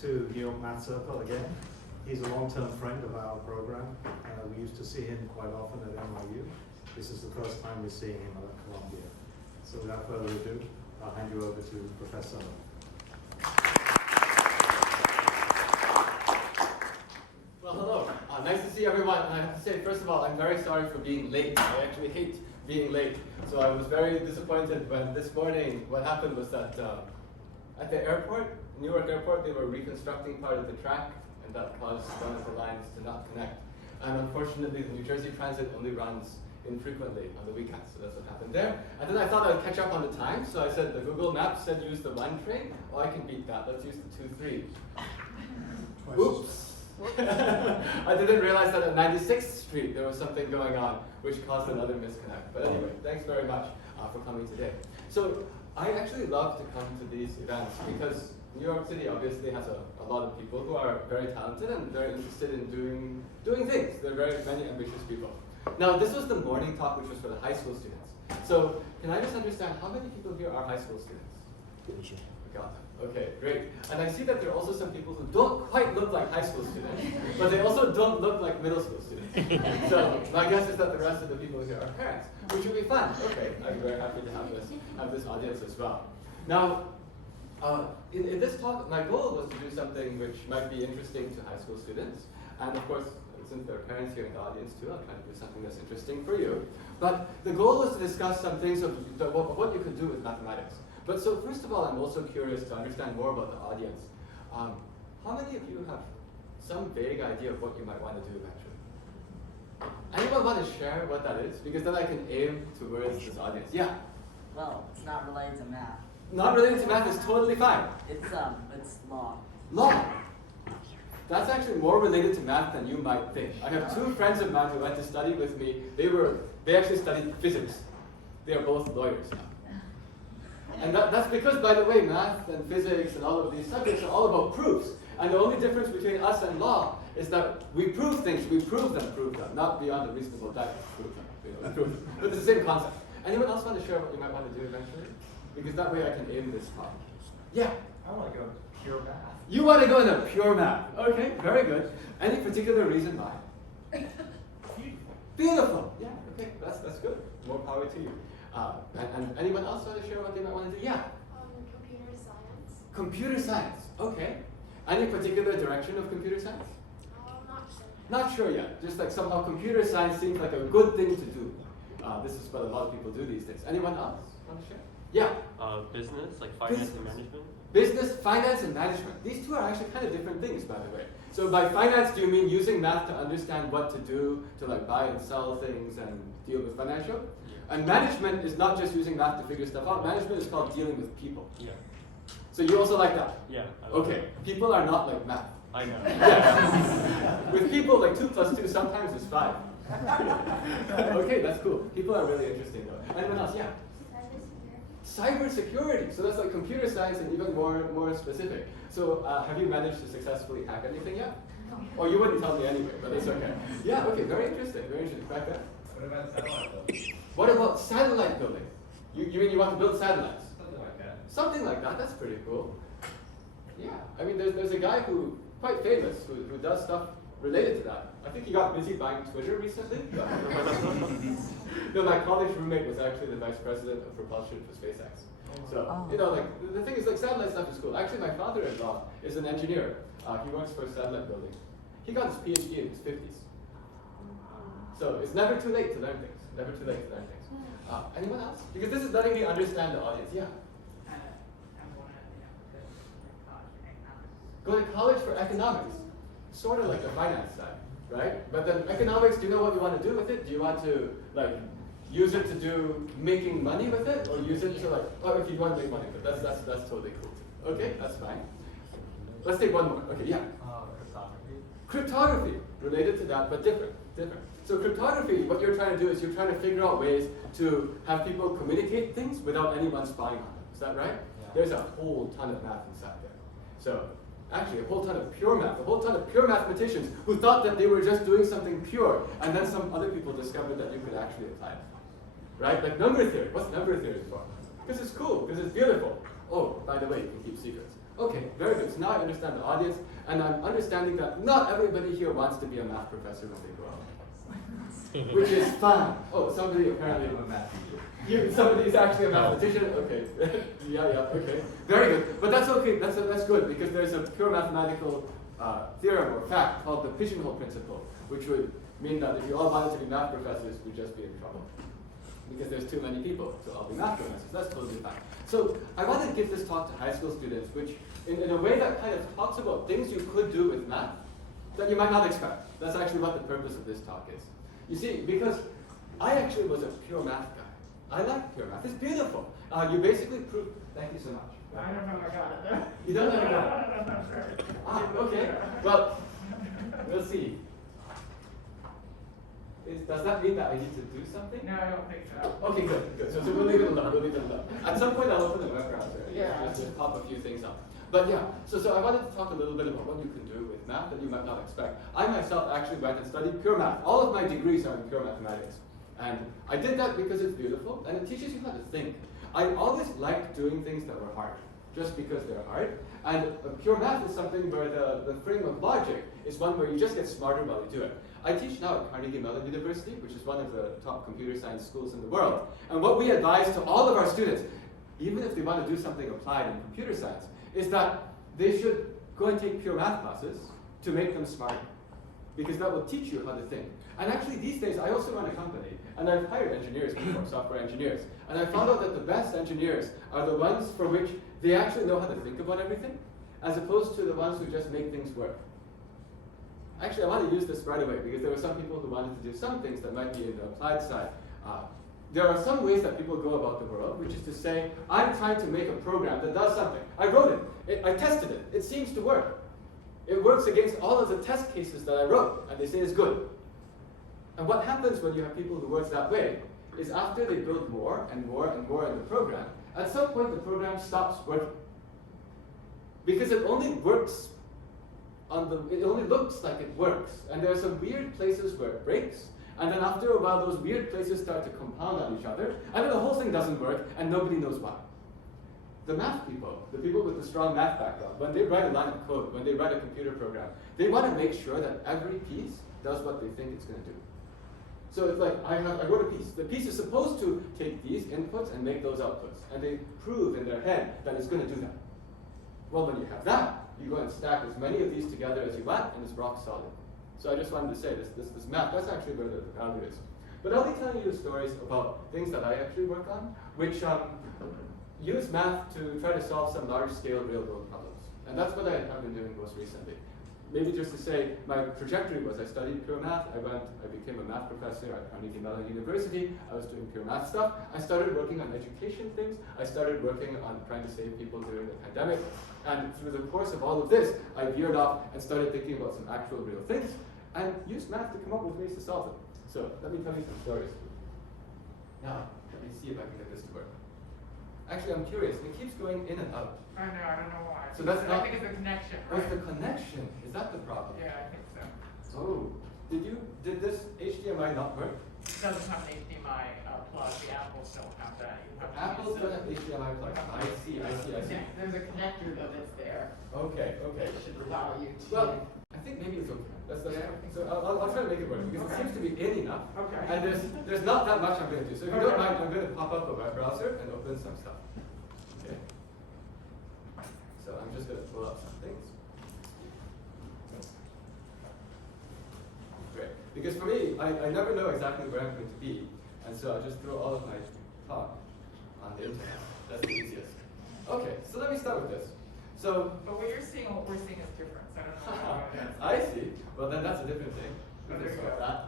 to New York Math Circle again. He's a long-term friend of our program. We used to see him quite often at NYU. This is the first time we're seeing him at Columbia. So without further ado, I'll hand you over to Professor Loh. Well, hello. Nice to see everyone. And I have to say, first of all, I'm very sorry for being late. I actually hate being late. So I was very disappointed when this morning, what happened was that at the airport, New York airport, they were reconstructing part of the track, and that caused one of the lines to not connect. And unfortunately, the New Jersey Transit only runs infrequently on the weekends, so that's what happened there. And then I thought I'd catch up on the time, so I said the Google Maps said use the 1 train. Oh, I can beat that. Let's use the 2-3. Oops. I didn't realize that at 96th Street there was something going on which caused another misconnect. But anyway, thanks very much for coming today. So I actually love to come to these events because New York City obviously has a lot of people who are very talented and very interested in doing things. There are very many ambitious people. Now this was the morning talk, which was for the high school students. So can I just understand how many people here are high school students? Got them. Okay, great. And I see that there are also some people who don't quite look like high school students, but they also don't look like middle school students. So my guess is that the rest of the people here are parents, which would be fun. Okay, I'm very happy to have this audience as well. Now, in this talk, my goal was to do something which might be interesting to high school students, and of course, since there are parents here in the audience too, I'll try to do something that's interesting for you. But the goal was to discuss some things of what you could do with mathematics. But so first of all, I'm also curious to understand more about the audience. How many of you have some vague idea of what you might want to do eventually? Anyone want to share what that is? Because then I can aim towards this audience. Yeah? Well, it's not related to math. Not related to math is totally fine. It's law. Law. That's actually more related to math than you might think. I have 2 friends of mine who went to study with me. They actually studied physics. They are both lawyers now. And that's because, by the way, math and physics and all of these subjects are all about proofs. And the only difference between us and law is that we prove things, we prove them, not beyond a reasonable doubt, prove them. But it's the same concept. Anyone else want to share what you might want to do eventually? Because that way I can aim this talk. Yeah? I want to go pure math. You want to go into pure math. Okay, very good. Any particular reason why? Beautiful. Yeah, okay, that's good. More power to you. And anyone else want to share what they might want to do? Yeah? Computer science. Computer science, okay. Any particular direction of computer science? Not sure. Not sure yet. Just like somehow computer science seems like a good thing to do. This is what a lot of people do these days. Anyone else want to share? Yeah? Business, like finance and management? Business, finance, and management. These two are actually kind of different things, by the way. So by finance, do you mean using math to understand what to do, to like buy and sell things and deal with financial? And management is not just using math to figure stuff out. Management is called dealing with people. Yeah. So you also like that? Yeah. Okay. People are not like math. I know. Yes. With people, like 2 + 2 sometimes is 5. Okay, that's cool. People are really interesting though. Anyone else? Yeah. Cybersecurity. So that's like computer science and even more specific. So have you managed to successfully hack anything yet? Or you wouldn't tell me anyway, but it's okay. Yeah, okay, very interesting, very interesting. Back there. What about satellite building? What about satellite building? You mean you want to build satellites? Something like that. Something like that, that's pretty cool. Yeah, I mean there's a guy who, quite famous, who does stuff related to that. I think he got busy buying Twitter recently. No, my college roommate was actually the vice president of propulsion for SpaceX. So, you know, like, the thing is, like, satellite stuff is cool. Actually, my father-in-law is an engineer. He works for a satellite building. He got his PhD in his 50s. So, it's never too late to learn things. Never too late to learn things. Anyone else? Because this is letting me understand the audience. Yeah? Go to college for economics. Sort of like the finance side, right? But then economics, do you know what you want to do with it? Do you want to, like, use it to do making money with it? Or use it to, like, oh, if you want to make money with it, that's totally cool. Okay, that's fine. Let's take one more. Okay, yeah? Cryptography. Cryptography, related to that, but different. So cryptography, what you're trying to do is you're trying to figure out ways to have people communicate things without anyone spying on them. Is that right? Yeah. There's a whole ton of math inside there. So actually, a whole ton of pure math, a whole ton of pure mathematicians who thought that they were just doing something pure, and then some other people discovered that you could actually apply it. Right? Like number theory. What's number theory for? Because it's cool, because it's beautiful. Oh, by the way, you can keep secrets. Okay, very good. So now I understand the audience, and I'm understanding that not everybody here wants to be a math professor when they grow up. Which is fine. Oh, somebody apparently. I'm a math teacher. Somebody's actually a mathematician? Okay. yeah, okay. Very good. But that's okay. That's good because there's a pure mathematical theorem or fact called the pigeonhole principle, which would mean that if you all wanted to be math professors, we'd just be in trouble. Because there's too many people to all be math professors. That's totally fine. So I want to give this talk to high school students, which in a way that kind of talks about things you could do with math that you might not expect. That's actually what the purpose of this talk is. You see, because I actually was a pure math guy. I like pure math. It's beautiful. You basically prove. Thank you so much. I don't know if I got it there. You don't know that? Okay. Well, we'll see. Does that mean that I need to do something? No, I don't think so. Okay, good. So we'll leave it alone. We'll leave it alone. At some point, I'll open the web browser. Yeah. Just pop a few things up. But yeah, so I wanted to talk a little bit about what you can do with math that you might not expect. I myself actually went and studied pure math. All of my degrees are in pure mathematics. And I did that because it's beautiful and it teaches you how to think. I always liked doing things that were hard, just because they're hard. And pure math is something where the frame of logic is one where you just get smarter while you do it. I teach now at Carnegie Mellon University, which is one of the top computer science schools in the world. And what we advise to all of our students, even if they want to do something applied in computer science, is that they should go and take pure math classes to make them smarter. Because that will teach you how to think. And actually these days, I also run a company, and I've hired engineers before, software engineers. And I found out that the best engineers are the ones for which they actually know how to think about everything, as opposed to the ones who just make things work. Actually, I want to use this right away, because there were some people who wanted to do some things that might be in the applied side. There are some ways that people go about the world, which is to say, I'm trying to make a program that does something. I wrote it. I tested it. It seems to work. It works against all of the test cases that I wrote, and they say it's good. And what happens when you have people who work that way is after they build more and more and more in the program, at some point the program stops working. Because it only works it only looks like it works. And there are some weird places where it breaks, and then after a while those weird places start to compound on each other, and then the whole thing doesn't work, and nobody knows why. The math people, the people with the strong math background, when they write a line of code, when they write a computer program, they want to make sure that every piece does what they think it's going to do. So it's like, I wrote a piece. The piece is supposed to take these inputs and make those outputs, and they prove in their head that it's going to do that. Well, when you have that, you go and stack as many of these together as you want, and it's rock solid. So I just wanted to say this math, that's actually where the value is. But I'll be telling you stories about things that I actually work on, which use math to try to solve some large-scale real-world problems. And that's what I have been doing most recently. Maybe just to say, my trajectory was I studied pure math, I became a math professor at Carnegie Mellon University, I was doing pure math stuff, I started working on education things, I started working on trying to save people during the pandemic, and through the course of all of this, I veered off and started thinking about some actual real things, and used math to come up with ways to solve them. So, let me tell you some stories. Now, let me see if I can get this to work. Actually, I'm curious, it keeps going in and out. I know, I don't know why. So that's not- I think it's the connection, Oh, right? it's the connection. Is that the problem? Yeah, I think so. Oh, did this HDMI not work? It doesn't have an HDMI plug. The Apples don't have that. You have to Apples use don't have HDMI plug. I see. There's a connector that's there. Okay. It should allow you to. Well, I think maybe it's okay. That's Yeah. So I'll try to make it work because it seems to be in enough. Okay. And there's not that much I'm going to do. So if you don't mind, I'm going to pop up a web browser and open some stuff. Okay. So I'm just going to pull up some things. Great. Because for me, I never know exactly where I'm going to be. And so I just throw all of my talk on the internet. That's the easiest. Okay, so let me start with this. So, But what you're seeing and what we're seeing is different. So I don't know how it is. I see. Well, then that's a different thing. We Oh, can there you solve go. that.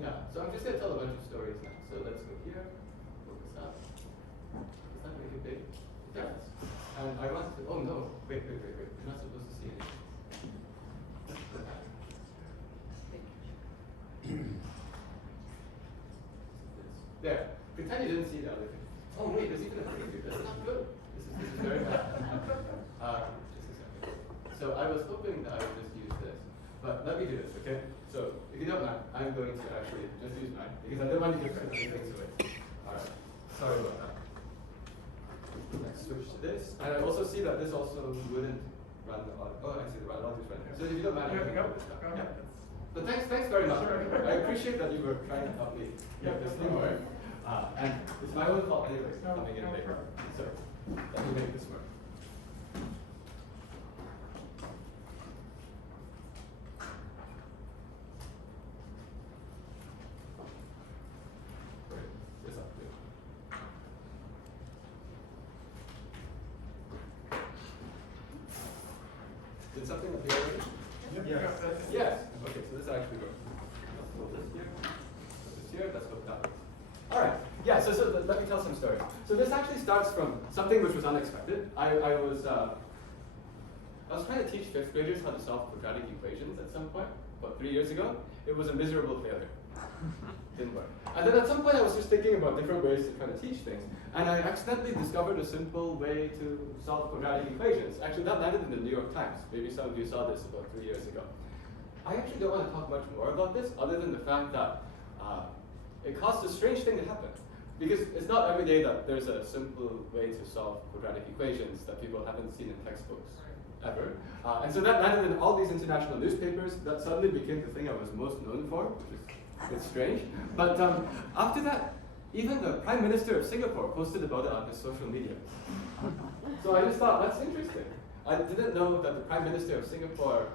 Yeah, so I'm just going to tell a bunch of stories now. So let's go here, focus up. Does that make it big? It does. And I want to, oh no, wait. You're not supposed to see anything. Let's go back. There. Pretend you didn't see the other thing. Oh wait, there's even a preview. That's not good. This is very bad. Just a second. So I was hoping that I would just use this. But let me do this, okay? So if you don't mind, I'm going to actually just use mine because I don't want to give too many things away. Alright. Sorry about that. Let's switch to this. And I also see that this also wouldn't run the audio. Oh, I see the right audio is right here. So if you don't mind, I can go this now. Go Yeah. ahead. But thanks very much. Sure. I appreciate that you were trying to help me get this thing work. And it's my own fault anyways, No, coming in no late. problem. So let me make this work. Great. This up here. Did something appear already? Yes. Yes. Okay, so this actually works. Let's go this here. Put this here. Let's go that. All right. Yeah. So let me tell some stories. So this actually starts from something which was unexpected. I was trying to teach fifth graders how to solve quadratic equations at some point, about 3 years ago. It was a miserable failure. Didn't work. And then at some point I was just thinking about different ways to kind of teach things. And I accidentally discovered a simple way to solve quadratic equations. Actually, that landed in the New York Times. Maybe some of you saw this about 3 years ago. I actually don't want to talk much more about this, other than the fact that it caused a strange thing to happen. Because it's not every day that there's a simple way to solve quadratic equations that people haven't seen in textbooks ever. And so that landed in all these international newspapers. That suddenly became the thing I was most known for, which is a bit strange. But after that, even the Prime Minister of Singapore posted about it on his social media. So I just thought, that's interesting. I didn't know that the Prime Minister of Singapore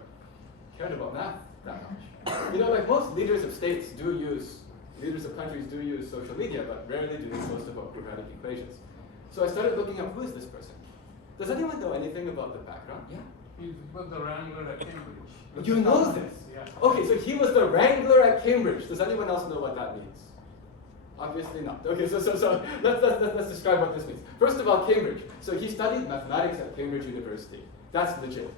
cared about math that much. You know, like most leaders of states do use, leaders of countries do use social media, but rarely do they post about quadratic equations. So I started looking up, who is this person? Does anyone know anything about the background? Yeah? He was the wrangler at Cambridge. You know this? Yeah. Okay, so he was the wrangler at Cambridge. Does anyone else know what that means? Obviously not. Okay, so let's describe what this means. First of all, Cambridge. So he studied mathematics at Cambridge University. That's legit.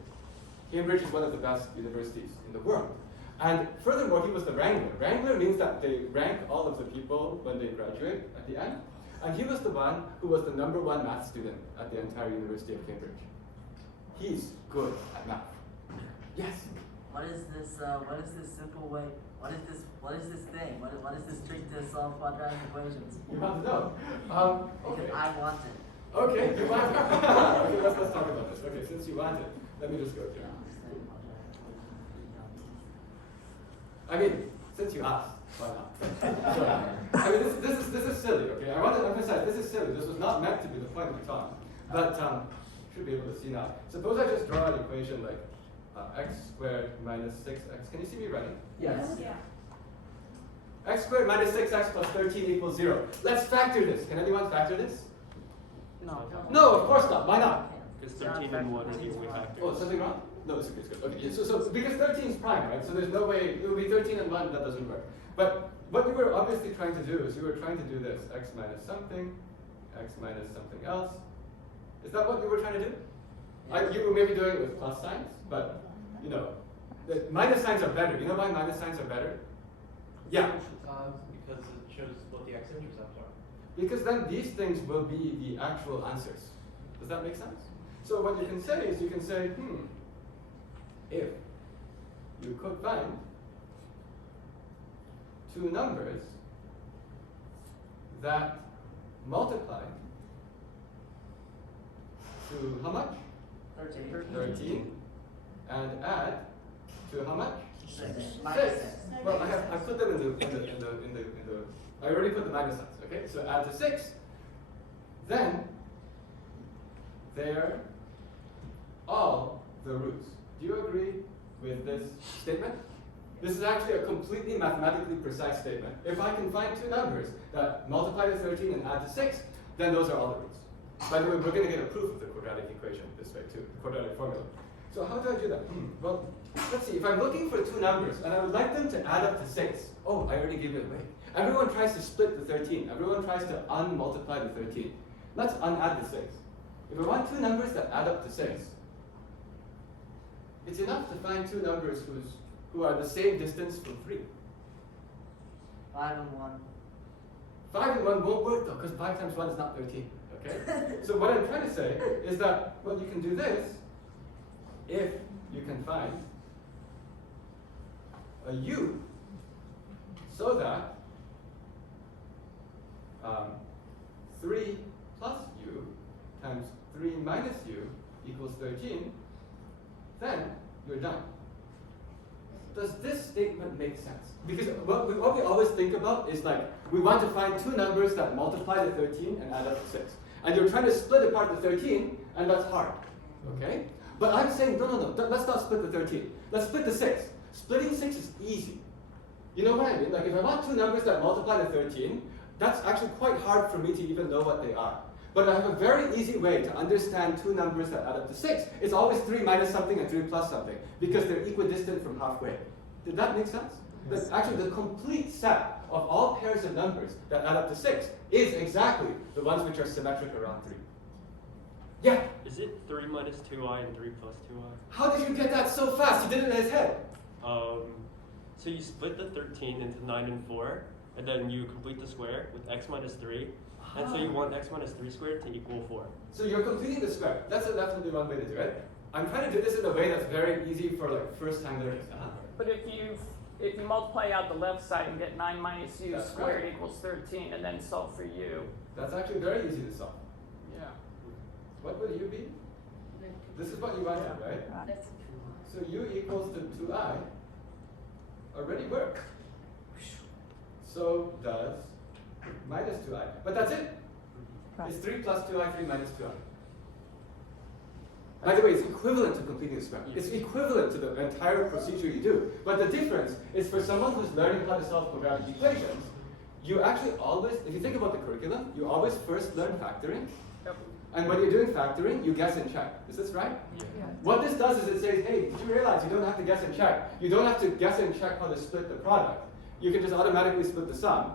Cambridge is one of the best universities in the world. And furthermore, he was the wrangler. Wrangler means that they rank all of the people when they graduate at the end. And he was the one who was the #1 math student at the entire University of Cambridge. He's good at math. Yes? What is this simple way, what is this thing? What is this trick to solve quadratic equations? You want to know? Okay. Because I want it. Okay, you want it. Okay, let's talk about this. Okay, since you want it, let me just go here. I mean, since you asked, why not? So, I mean, this is silly, okay? I want to emphasize, this is silly. This was not meant to be the point of the talk. But you should be able to see now. Suppose I just draw an equation like x squared minus 6x. Can you see me writing? Yes. Yeah. X squared minus 6x plus 13 equals 0. Let's factor this. Can anyone factor this? No. No, of course not. Why not? Because 13 and 1 is equally factors. Oh, something wrong? No, it's good. Okay, yeah, so because 13 is prime, right? So there's no way, it would be 13 and 1, that doesn't work. But what you were obviously trying to do is you were trying to do this, x minus something, x minus something else. Is that what you were trying to do? You were maybe doing it with plus signs, but you know, the minus signs are better. You know why minus signs are better? Yeah. Because it shows what the x-intercepts are. Because then these things will be the actual answers. Does that make sense? So what you can say is you can say, if you could find two numbers that multiply to how much? 13. And add to how much? 6. 6. Well, I put them in the I already put the minus signs, okay? So add to 6. Then they're all the roots. Do you agree with this statement? This is actually a completely mathematically precise statement. If I can find two numbers that multiply to 13 and add to 6, then those are all the roots. By the way, we're going to get a proof of the quadratic equation this way too, the quadratic formula. So how do I do that? Well, let's see. If I'm looking for two numbers and I would like them to add up to 6, oh, I already gave it away. Everyone tries to split the 13. Everyone tries to unmultiply the 13. Let's unadd the 6. If I want two numbers that add up to 6, it's enough to find two numbers who are the same distance from 3. 5 and 1. 5 and 1 won't work though, because 5 times 1 is not 13. Okay? So what I'm trying to say is that, well, you can do this if you can find a u so that 3 plus u times 3 minus u equals 13, then you're done. Does this statement make sense? Because what we always think about is like, we want to find two numbers that multiply to 13 and add up to 6. And you're trying to split apart the 13, and that's hard, okay? But I'm saying, no, let's not split the 13. Let's split the 6. Splitting 6 is easy. You know what I mean? Like if I want two numbers that multiply to 13, that's actually quite hard for me to even know what they are. But I have a very easy way to understand two numbers that add up to 6. It's always 3 minus something and 3 plus something, because they're equidistant from halfway. Did that make sense? That actually the complete set of all pairs of numbers that add up to 6 is exactly the ones which are symmetric around 3. Yeah? Is it 3 minus 2i and 3 plus 2i? How did you get that so fast? You did it in his head. So you split the 13 into 9 and 4, and then you complete the square with x minus 3, and so you want x minus 3 squared to equal 4. So you're completing the square. That's definitely one way to do it. I'm trying to do this in a way that's very easy for like first-time learners. But if you multiply out the left side and get 9 minus u That's squared right. equals 13, and then solve for u. That's actually very easy to solve. Yeah. What would u be? This is what you wanted, right? That's So u equals to 2i already works. So does minus 2i. But that's it. It's 3 plus 2i, 3 minus 2i. By the way, it's equivalent to completing the square. It's equivalent to the entire procedure you do. But the difference is for someone who's learning how to solve quadratic equations, you actually always, if you think about the curriculum, you always first learn factoring. Yep. And when you're doing factoring, you guess and check. Is this right? What this does is it says, hey, did you realize you don't have to guess and check? You don't have to guess and check how to split the product. You can just automatically split the sum.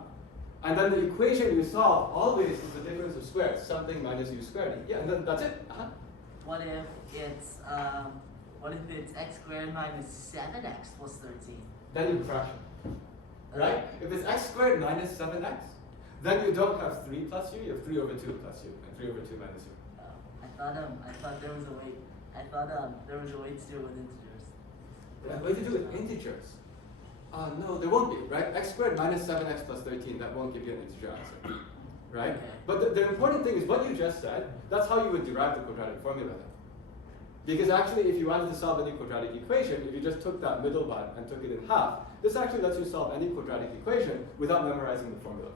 And then the equation you solve always is the difference of squares, something minus u squared. Yeah, and then that's it. What if it's x squared minus 7x plus 13? Then you fraction. Right? If it's x squared minus 7x, then you don't have 3 plus u, you have 3 over 2 plus u, and 3 over 2 minus u. I thought there was a way. There was a way to do it with integers. A way to do it with integers. No, there won't be, right? X squared minus 7x plus 13, that won't give you an integer answer. Right? Okay. But the important thing is what you just said, that's how you would derive the quadratic formula then. Because actually, if you wanted to solve any quadratic equation, if you just took that middle one and took it in half, this actually lets you solve any quadratic equation without memorizing the formula.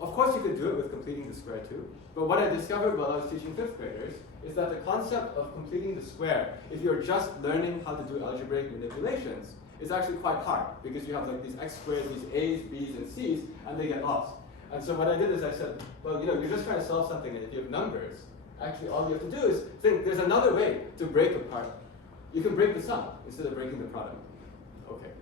Of course, you could do it with completing the square too, but what I discovered while I was teaching 5th graders is that the concept of completing the square, if you're just learning how to do algebraic manipulations, is actually quite hard, because you have like these x squared, these a's, b's, and c's, and they get lost. And so what I did is I said, well, you're just trying to solve something, and if you have numbers, actually all you have to do is think, there's another way to break apart. You can break the sum instead of breaking the product. Okay.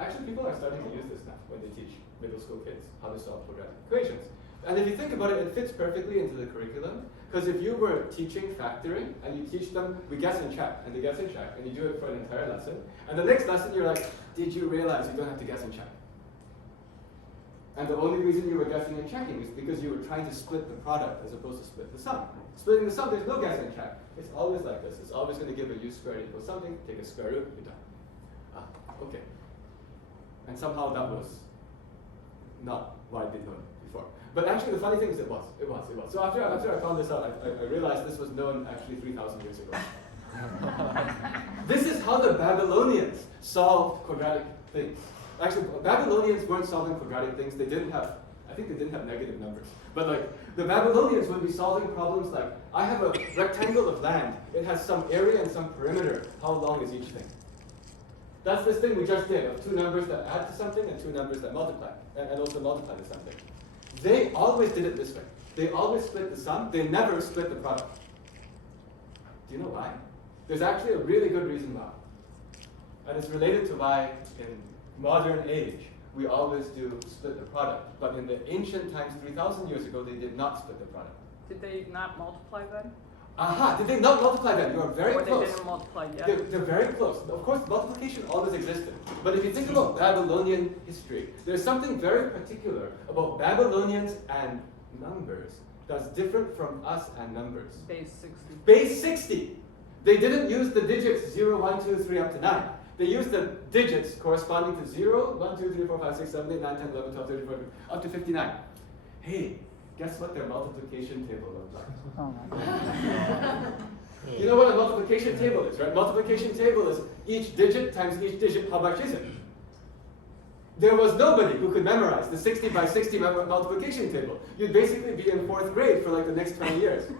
Actually, people are starting to use this now when they teach middle school kids how to solve quadratic equations. And if you think about it, it fits perfectly into the curriculum. Because if you were teaching factoring and you teach them, we guess and check, and they guess and check, and you do it for an entire lesson, and the next lesson you're like, did you realize you don't have to guess and check? And the only reason you were guessing and checking is because you were trying to split the product as opposed to split the sum. Splitting the sum, there's no guess and check. It's always like this. It's always going to give a u squared equals something, take a square root, you're done. Okay. And somehow that was not widely known before. But actually the funny thing is it was. So after I found this out, I realized this was known actually 3,000 years ago. This is how the Babylonians solved quadratic things. Actually, Babylonians weren't solving quadratic things. I think they didn't have negative numbers. But like, the Babylonians would be solving problems like, I have a rectangle of land. It has some area and some perimeter. How long is each thing? That's this thing we just did of two numbers that add to something and two numbers that multiply, and also multiply to something. They always did it this way. They always split the sum. They never split the product. Do you know why? There's actually a really good reason why. And it's related to why in modern age, we always do split the product. But in the ancient times, 3,000 years ago, they did not split the product. Did they not multiply then? Aha! Did they not multiply then? You are very Or close. they didn't multiply yet? They're very close. Of course, multiplication always existed. But if you think about Babylonian history, there's something very particular about Babylonians and numbers that's different from us and numbers. Base 60. Base 60! They didn't use the digits 0, 1, 2, 3 up to 9. They used the digits corresponding to 0, 1, 2, 3, 4, 5, 6, 7, 8, 9, 10, 11, 12, 13, 14, up to 59. Hey, Guess what their multiplication table looked like? Oh my God. You know what a multiplication table is, right? Multiplication table is each digit times each digit, how much is it? There was nobody who could memorize the 60 by 60 multiplication table. You'd basically be in 4th grade for like the next 20 years.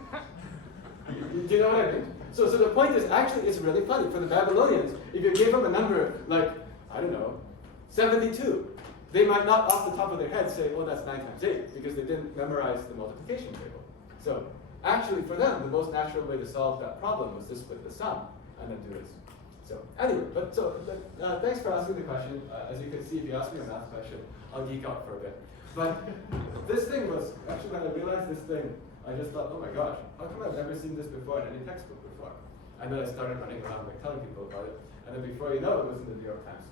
Do you know what I mean? So the point is, actually, it's really funny. For the Babylonians, if you gave them a number like, I don't know, 72, they might not off the top of their head say, well, that's 9 times 8, because they didn't memorize the multiplication table. So actually, for them, the most natural way to solve that problem was to split the sum and then do this. So anyway, thanks for asking the question. As you can see, if you ask me a math question, I'll geek out for a bit. But this thing was, actually when I realized this thing, I just thought, oh my gosh, how come I've never seen this before in any textbook before? And then I started running around like telling people about it. And then before you know it, was in the New York Times.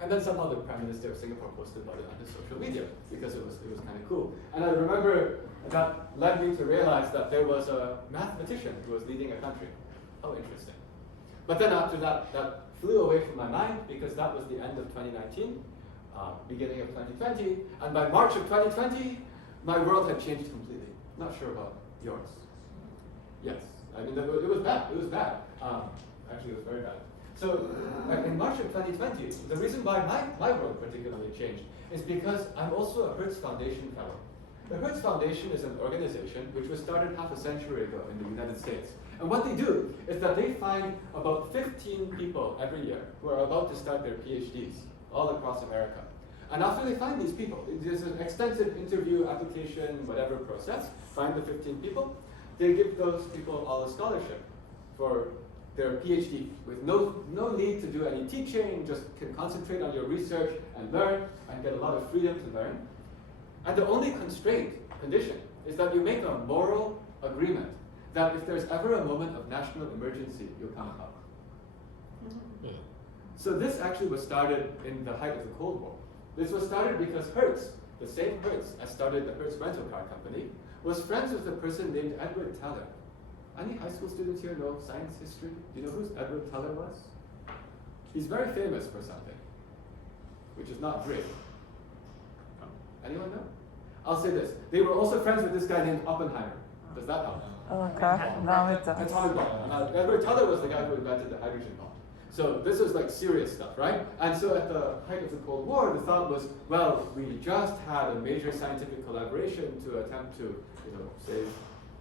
And then somehow the Prime Minister of Singapore posted about it on his social media because it was kind of cool. And I remember that led me to realize that there was a mathematician who was leading a country. Oh, interesting. But then after that, that flew away from my mind because that was the end of 2019, beginning of 2020. And by March of 2020, my world had changed completely. Not sure about yours. Yes, I mean, it was bad. It was bad. Actually, it was very bad. So in March of 2020, the reason why my world particularly changed is because I'm also a Hertz Foundation fellow. The Hertz Foundation is an organization which was started half a century ago in the United States. And what they do is that they find about 15 people every year who are about to start their PhDs all across America. And after they find these people, there's an extensive interview, application, whatever process, find the 15 people, they give those people all a scholarship for their PhD with no need to do any teaching, just can concentrate on your research and learn and get a lot of freedom to learn. And the only condition is that you make a moral agreement that if there's ever a moment of national emergency, you'll come up. So this actually was started in the height of the Cold War. This was started because Hertz, the same Hertz as started the Hertz rental car company, was friends with a person named Edward Teller. Any high school students here know science history? Do you know who Edward Teller was? He's very famous for something, which is not great. Anyone know? I'll say this. They were also friends with this guy named Oppenheimer. Does that help? Okay, now it does. Atomic bomb. Edward Teller was the guy who invented the hydrogen bomb. So this was like serious stuff, right? And so at the height of the Cold War, the thought was, well, we just had a major scientific collaboration to attempt to, save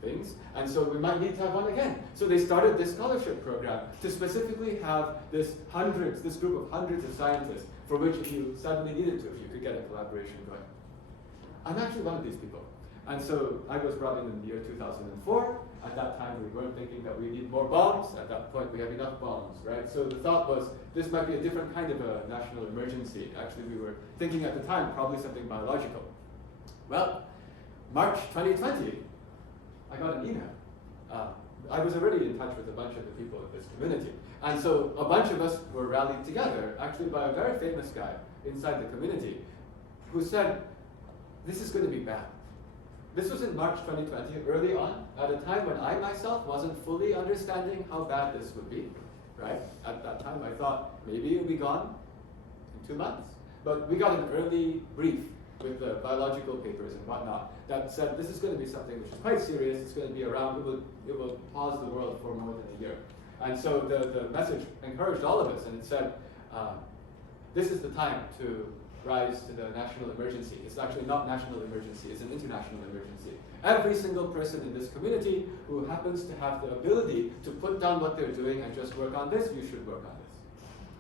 things, and so we might need to have one again. So they started this scholarship program to specifically have this group of hundreds of scientists for which if you suddenly needed to, if you could get a collaboration going. I'm actually one of these people. And so I was brought in the year 2004. At that time, we weren't thinking that we need more bombs. At that point, we have enough bombs, right? So the thought was, this might be a different kind of a national emergency. Actually, we were thinking at the time, probably something biological. Well, March 2020, I got an email. I was already in touch with a bunch of the people in this community. And so a bunch of us were rallied together, actually by a very famous guy inside the community, who said, this is going to be bad. This was in March 2020, early on, at a time when I myself wasn't fully understanding how bad this would be, right? At that time, I thought maybe it'll be gone in 2 months. But we got an early brief with the biological papers and whatnot that said this is going to be something which is quite serious. It's going to be around, it will pause the world for more than a year. And so the message encouraged all of us, and it said, this is the time to rise to the national emergency. It's actually not national emergency, it's an international emergency. Every single person in this community who happens to have the ability to put down what they're doing and just work on this, you should work on this.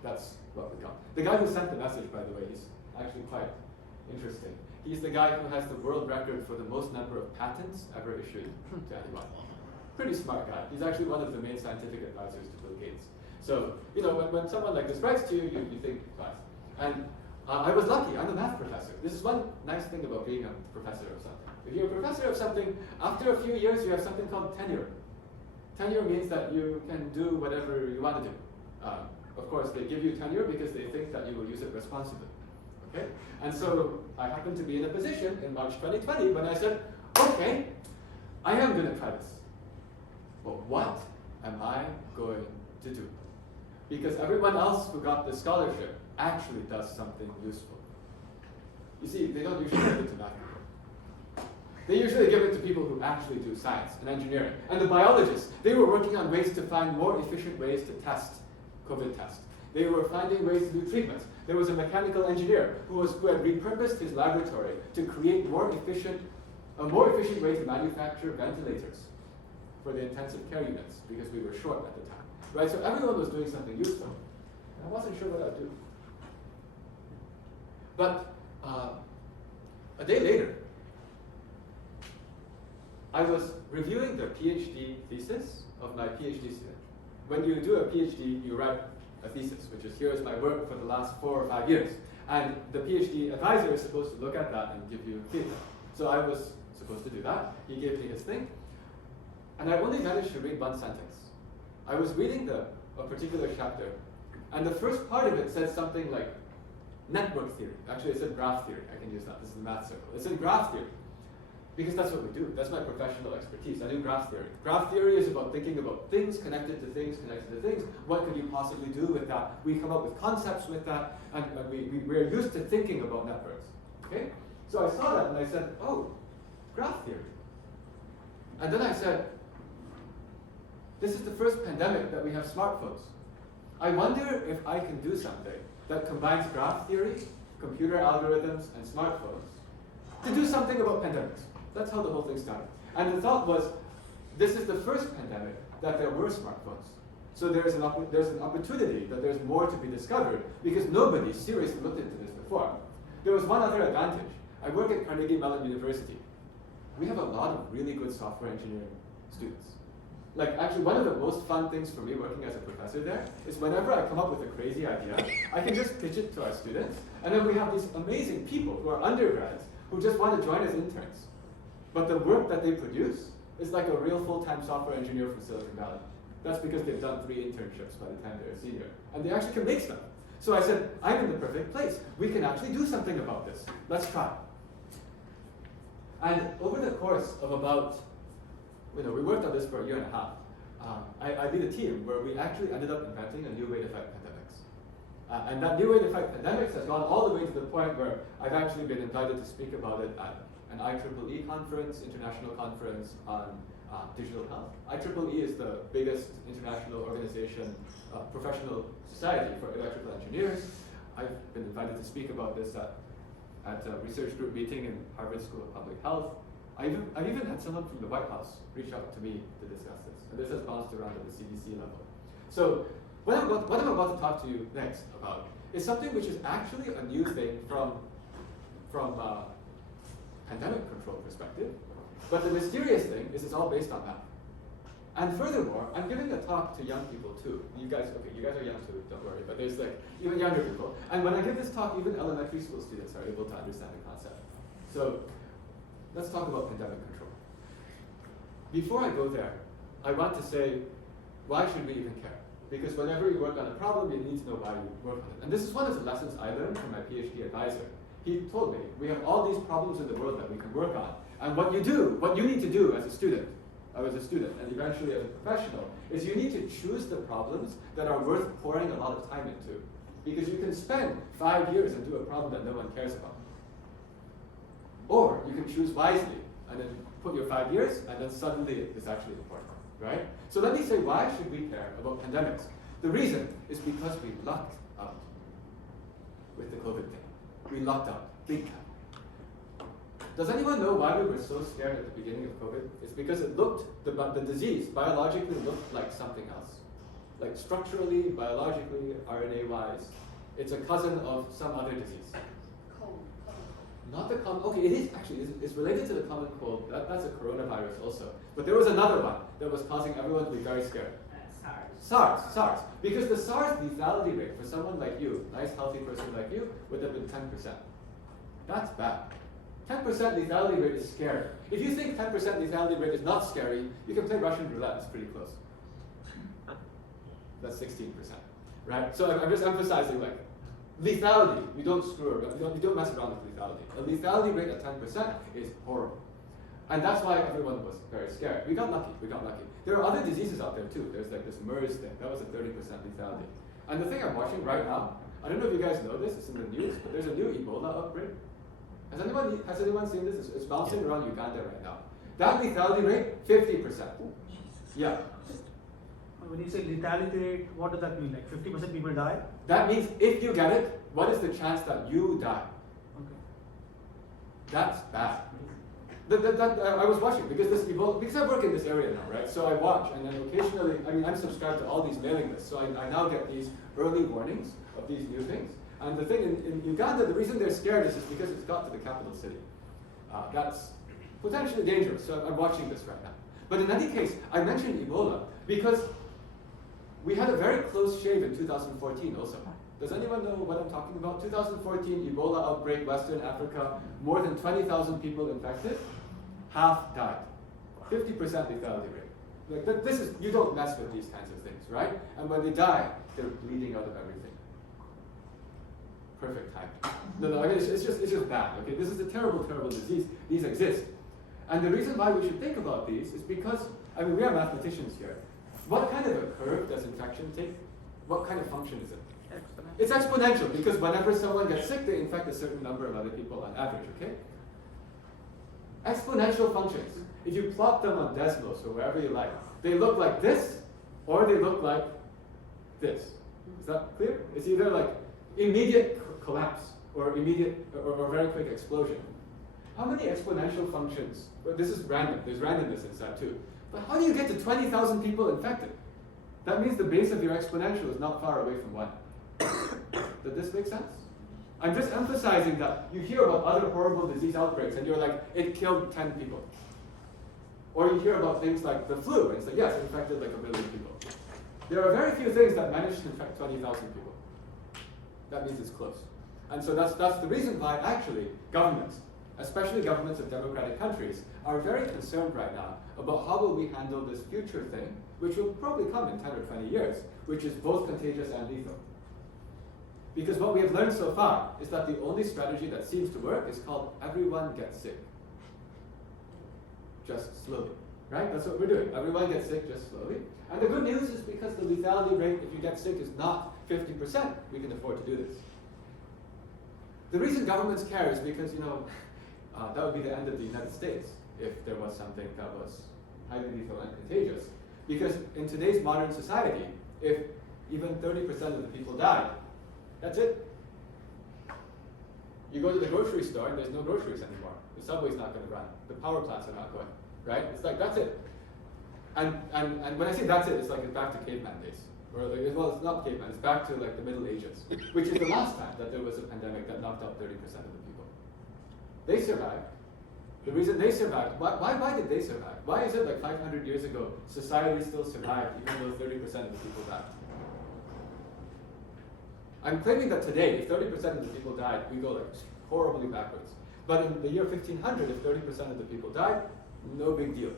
That's what we got. The guy who sent the message, by the way, is actually quite interesting. He's the guy who has the world record for the most number of patents ever issued to anyone. Pretty smart guy. He's actually one of the main scientific advisors to Bill Gates. So, when someone like this writes to you, you think twice. And I was lucky, I'm a math professor. This is one nice thing about being a professor of something. If you're a professor of something, after a few years you have something called tenure. Tenure means that you can do whatever you want to do. Of course, they give you tenure because they think that you will use it responsibly. Okay? And so I happened to be in a position in March 2020 when I said, okay, I am going to try this. But what am I going to do? Because everyone else who got the scholarship actually does something useful. You see, they don't usually give it to math people. They usually give it to people who actually do science and engineering. And the biologists, they were working on ways to find more efficient ways to test COVID tests. They were finding ways to do treatments. There was a mechanical engineer who had repurposed his laboratory to create a more efficient way to manufacture ventilators for the intensive care units because we were short at the time. Right? So everyone was doing something useful. And I wasn't sure what I'd do. But a day later, I was reviewing the PhD thesis of my PhD student. When you do a PhD, you write a thesis, which is here's my work for the last 4 or 5 years. And the PhD advisor is supposed to look at that and give you feedback. So I was supposed to do that. He gave me his thing. And I only managed to read one sentence. I was reading a particular chapter, and the first part of it says something like network theory. Actually, it said graph theory. I can use that. This is the math circle. It said graph theory. Because that's what we do. That's my professional expertise. I do graph theory. Graph theory is about thinking about things connected to things connected to things. What could you possibly do with that? We come up with concepts with that, and we're used to thinking about networks. Okay? So I saw that and I said, oh, graph theory. And then I said, this is the first pandemic that we have smartphones. I wonder if I can do something that combines graph theory, computer algorithms, and smartphones to do something about pandemics. That's how the whole thing started. And the thought was, this is the first pandemic that there were smartphones. So there's an opportunity that there's more to be discovered because nobody seriously looked into this before. There was one other advantage. I work at Carnegie Mellon University. We have a lot of really good software engineering students. Like actually one of the most fun things for me working as a professor there is whenever I come up with a crazy idea, I can just pitch it to our students, and then we have these amazing people who are undergrads who just want to join as interns. But the work that they produce is like a real full-time software engineer from Silicon Valley. That's because they've done 3 internships by the time they're a senior. And they actually can make stuff. So I said, I'm in the perfect place. We can actually do something about this. Let's try. And over the course of about, we worked on this for 1.5 years. I lead a team where we actually ended up inventing a new way to fight pandemics. And that new way to fight pandemics has gone all the way to the point where I've actually been invited to speak about it at an IEEE conference, international conference on digital health. IEEE is the biggest international organization, professional society for electrical engineers. I've been invited to speak about this at a research group meeting in Harvard School of Public Health. I've even had someone from the White House reach out to me to discuss this, and this has bounced around at the CDC level. So what I'm about to talk to you next about is something which is actually a new thing from pandemic control perspective, but the mysterious thing is it's all based on that. And furthermore, I'm giving a talk to young people too. You guys are young too, don't worry, but there's like even younger people. And when I give this talk, even elementary school students are able to understand the concept. So let's talk about pandemic control. Before I go there, I want to say, why should we even care? Because whenever you work on a problem, you need to know why you work on it. And this is one of the lessons I learned from my PhD advisor. He told me, we have all these problems in the world that we can work on. And what you need to do as a student, I was a student, and eventually as a professional, is you need to choose the problems that are worth pouring a lot of time into. Because you can spend 5 years and do a problem that no one cares about. Or you can choose wisely, and then put your 5 years, and then suddenly it's actually important, right? So let me say, why should we care about pandemics? The reason is because we lucked out with the COVID thing. We lucked out, big time. Does anyone know why we were so scared at the beginning of COVID? It's because it looked, the disease biologically looked like something else. Like structurally, biologically, RNA-wise, it's a cousin of some other disease. Not the common, okay, it is actually, it's related to the common cold. That's a coronavirus also. But there was another one that was causing everyone to be very scared. SARS. Because the SARS lethality rate for someone like you, nice healthy person like you, would have been 10%. That's bad. 10% lethality rate is scary. If you think 10% lethality rate is not scary, you can play Russian roulette, it's pretty close. That's 16%, right? So I'm just emphasizing like, lethality, we don't screw around, we don't mess around with lethality. A lethality rate of 10% is horrible. And that's why everyone was very scared. We got lucky. There are other diseases out there too. There's like this MERS thing, that was a 30% lethality. And the thing I'm watching right now, I don't know if you guys know this, it's in the news, but there's a new Ebola outbreak. Has anyone seen this? It's bouncing around Uganda right now. That lethality rate, 50%. Yeah. When you say lethality rate, what does that mean? Like 50% people die? That means if you get it, what is the chance that you die? Okay. That's bad. I was watching because because I work in this area now, right? So I watch, and then occasionally, I'm subscribed to all these mailing lists, so I now get these early warnings of these new things. And the thing in Uganda, the reason they're scared is just because it's got to the capital city. That's potentially dangerous, so I'm watching this right now. But in any case, I mentioned Ebola because we had a very close shave in 2014 also. Does anyone know what I'm talking about? 2014 Ebola outbreak, Western Africa, more than 20,000 people infected, half died. 50% lethality rate. Like this is, you don't mess with these kinds of things, right? And when they die, they're bleeding out of everything. Perfect time. No, it's just bad, okay? This is a terrible, terrible disease. These exist. And the reason why we should think about these is because, we are mathematicians here. What kind of a curve does infection take? What kind of function is it? Exponential. It's exponential because whenever someone gets sick, they infect a certain number of other people on average, okay? Exponential functions, if you plot them on Desmos or wherever you like, they look like this or they look like this. Is that clear? It's either like immediate collapse or immediate or very quick explosion. How many exponential functions? Well, this is random. There's randomness inside too. But how do you get to 20,000 people infected? That means the base of your exponential is not far away from 1. Does this make sense? I'm just emphasizing that you hear about other horrible disease outbreaks and you're like, it killed 10 people. Or you hear about things like the flu, and it's like, yes, it infected like 1 million people. There are very few things that manage to infect 20,000 people. That means it's close. And so that's the reason why actually governments, especially governments of democratic countries, are very concerned right now about how will we handle this future thing, which will probably come in 10 or 20 years, which is both contagious and lethal. Because what we have learned so far is that the only strategy that seems to work is called everyone gets sick. Just slowly, right? That's what we're doing. Everyone gets sick just slowly. And the good news is because the lethality rate, if you get sick, is not 50%, we can afford to do this. The reason governments care is because, that would be the end of the United States if there was something that was highly lethal and contagious. Because in today's modern society, if even 30% of the people died, that's it. You go to the grocery store and there's no groceries anymore. The subway's not going to run. The power plants are not going, right? It's like, that's it. And when I say that's it, it's like it's back to caveman days. Or like, well, it's not caveman, it's back to like the Middle Ages, which is the last time that there was a pandemic that knocked out 30% of the people. They survived. The reason they survived, why did they survive? Why is it like 500 years ago, society still survived even though 30% of the people died? I'm claiming that today, if 30% of the people died, we go like horribly backwards. But in the year 1500, if 30% of the people died, no big deal.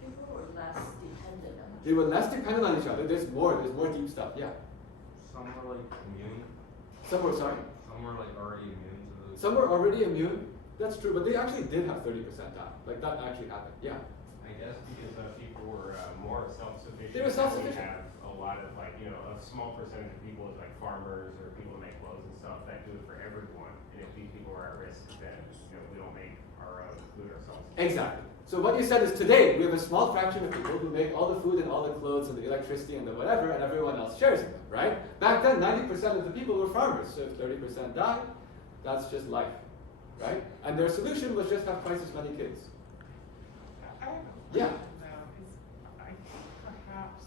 People were less dependent on each They were less dependent on each other. There's more deep stuff, yeah. Some were like immune. Some were, sorry? Some were like already immune to the. Some were already immune. That's true, but they actually did have 30% die. Like that actually happened, yeah. I guess because people were more self-sufficient. They were self-sufficient. We have a lot of a small percentage of people is like farmers or people who make clothes and stuff that do it for everyone. And if these people are at risk, then we don't make our own food ourselves. Exactly. So what you said is today we have a small fraction of people who make all the food and all the clothes and the electricity and the whatever, and everyone else shares in them, right? Back then, 90% of the people were farmers. So if 30% died, that's just life, right? And their solution was just have twice as many kids. I have a Yeah. question though, is I think perhaps,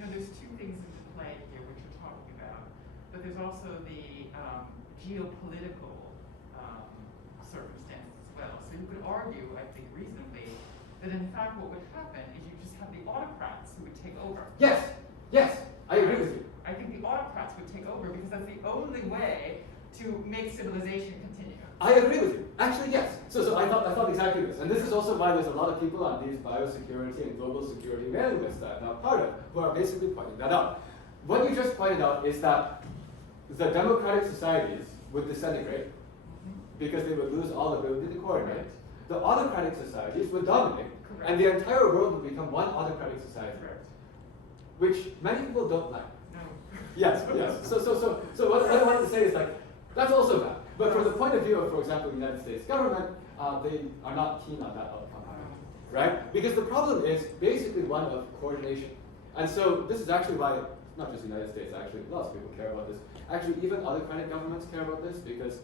there's two things into play here which we're talking about, but there's also the geopolitical circumstances as well. So you could argue, I think reasonably, that in fact what would happen is you just have the autocrats who would take over. Yes, I agree with you. I think the autocrats would take over because that's the only way to make civilization continue. I agree with you. Actually, yes. So I thought exactly this. And this is also why there's a lot of people on these biosecurity and global security mailing lists that I'm not part of, who are basically pointing that out. What you just pointed out is that the democratic societies would disintegrate because they would lose all ability to coordinate. The autocratic societies would dominate, Correct. and the entire world would become one autocratic society, Correct. which many people don't like. No. Yes. So what I wanted to say is like, that's also bad. But from the point of view of, for example, the United States government, they are not keen on that outcome, right? Because the problem is basically one of coordination. And so this is actually why, not just the United States, actually, lots of people care about this. Actually, even autocratic governments care about this because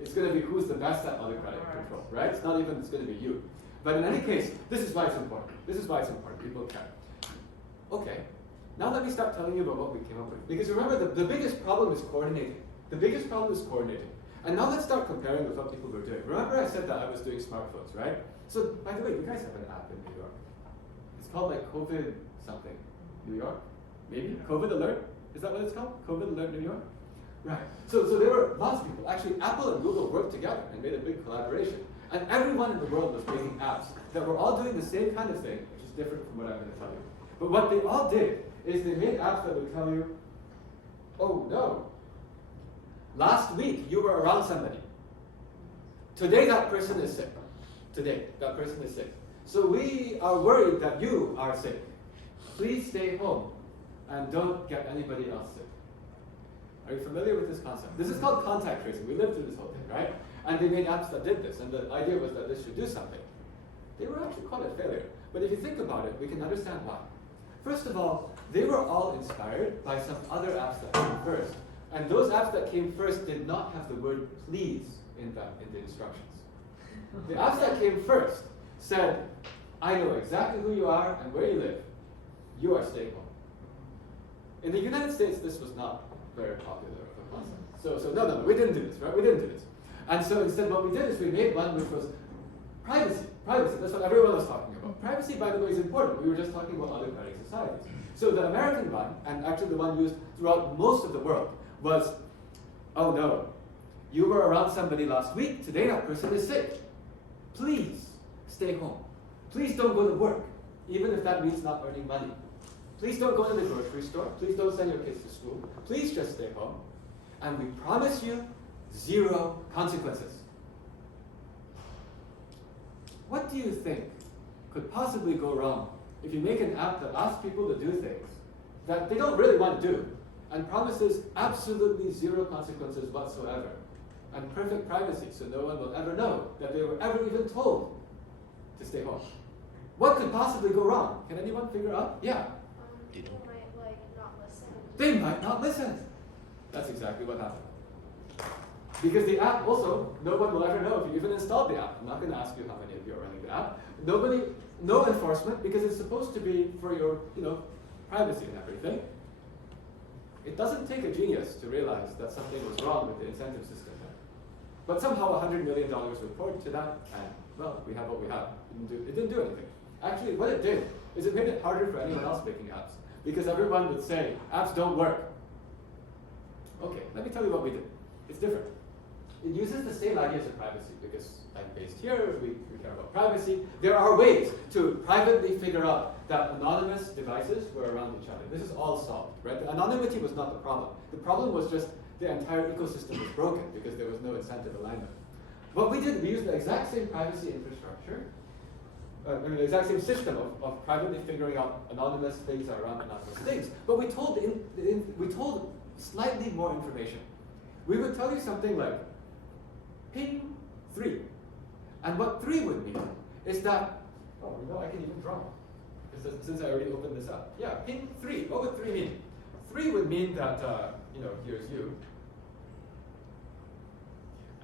it's going to be who's the best at autocratic control, right? It's not even it's going to be you. But in any case, this is why it's important. This is why it's important. People care. Okay, now let me start telling you about what we came up with. Because remember, the biggest problem is coordinating. The biggest problem is coordinating. And now let's start comparing with what people were doing. Remember I said that I was doing smartphones, right? So, by the way, you guys have an app in New York. It's called like COVID something. New York? Maybe? COVID Alert? Is that what it's called? COVID Alert New York? Right. So there were lots of people. Actually, Apple and Google worked together and made a big collaboration. And everyone in the world was making apps that were all doing the same kind of thing, which is different from what I'm going to tell you. But what they all did is they made apps that would tell you, oh no, last week you were around somebody. Today that person is sick. Today that person is sick. So we are worried that you are sick. Please stay home and don't get anybody else sick. Are you familiar with this concept? This is called contact tracing. We lived through this whole thing, right? And they made apps that did this, and the idea was that this should do something. They were actually quite a failure. But if you think about it, we can understand why. First of all, they were all inspired by some other apps that came first. And those apps that came first did not have the word please in them in the instructions. The apps that came first said, I know exactly who you are and where you live. You are staying home. In the United States, this was not very popular of a concept. So no, we didn't do this, right? We didn't do this. And so instead what we did is we made one which was privacy. Privacy, that's what everyone was talking about. Privacy, by the way, is important. We were just talking about autocratic societies. So the American one, and actually the one used throughout most of the world, was, oh no, you were around somebody last week, today that person is sick. Please stay home. Please don't go to work, even if that means not earning money. Please don't go to the grocery store. Please don't send your kids to school. Please just stay home. And we promise you 0 consequences. What do you think could possibly go wrong if you make an app that asks people to do things that they don't really want to do and promises absolutely 0 consequences whatsoever and perfect privacy so no one will ever know that they were ever even told to stay home? What could possibly go wrong? Can anyone figure out? Yeah. People might not listen. They might not listen. That's exactly what happened. Because the app also, no one will ever know if you even installed the app. I'm not going to ask you how many of you are running the app. No enforcement, because it's supposed to be for your, privacy and everything. It doesn't take a genius to realize that something was wrong with the incentive system there. But somehow $100 million was poured to that, and well, we have what we have. It didn't do anything. Actually, what it did is it made it harder for anyone else making apps. Because everyone would say, apps don't work. Okay, let me tell you what we did. It's different. It uses the same ideas of privacy because I'm based here, we care about privacy. There are ways to privately figure out that anonymous devices were around each other. This is all solved, right? The anonymity was not the problem. The problem was just the entire ecosystem was broken because there was no incentive alignment. What we did, we used the exact same privacy infrastructure, the exact same system of privately figuring out anonymous things that are around anonymous things, but we told slightly more information. We would tell you something like, ping 3. And what 3 would mean is that, I can even draw. Since I already opened this up. Yeah, ping 3. What would 3 mean? 3 would mean that, here's you.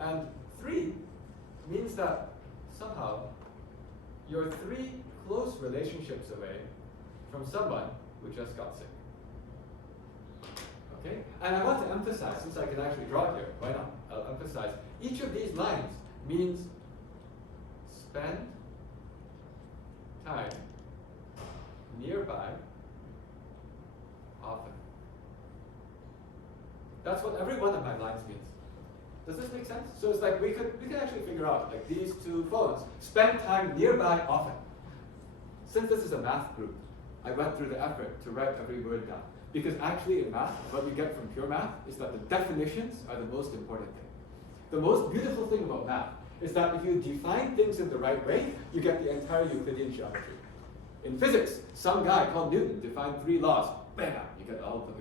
And 3 means that somehow you're 3 close relationships away from someone who just got sick. Okay? And I want to emphasize, since I can actually draw here, why not? I'll emphasize, each of these lines means spend time nearby often. That's what every one of my lines means. Does this make sense? So it's like we can actually figure out like these 2 phones, spend time nearby often. Since this is a math group, I went through the effort to write every word down. Because actually in math, what we get from pure math is that the definitions are the most important thing. The most beautiful thing about math is that if you define things in the right way, you get the entire Euclidean geometry. In physics, some guy called Newton defined 3 laws. Bam! You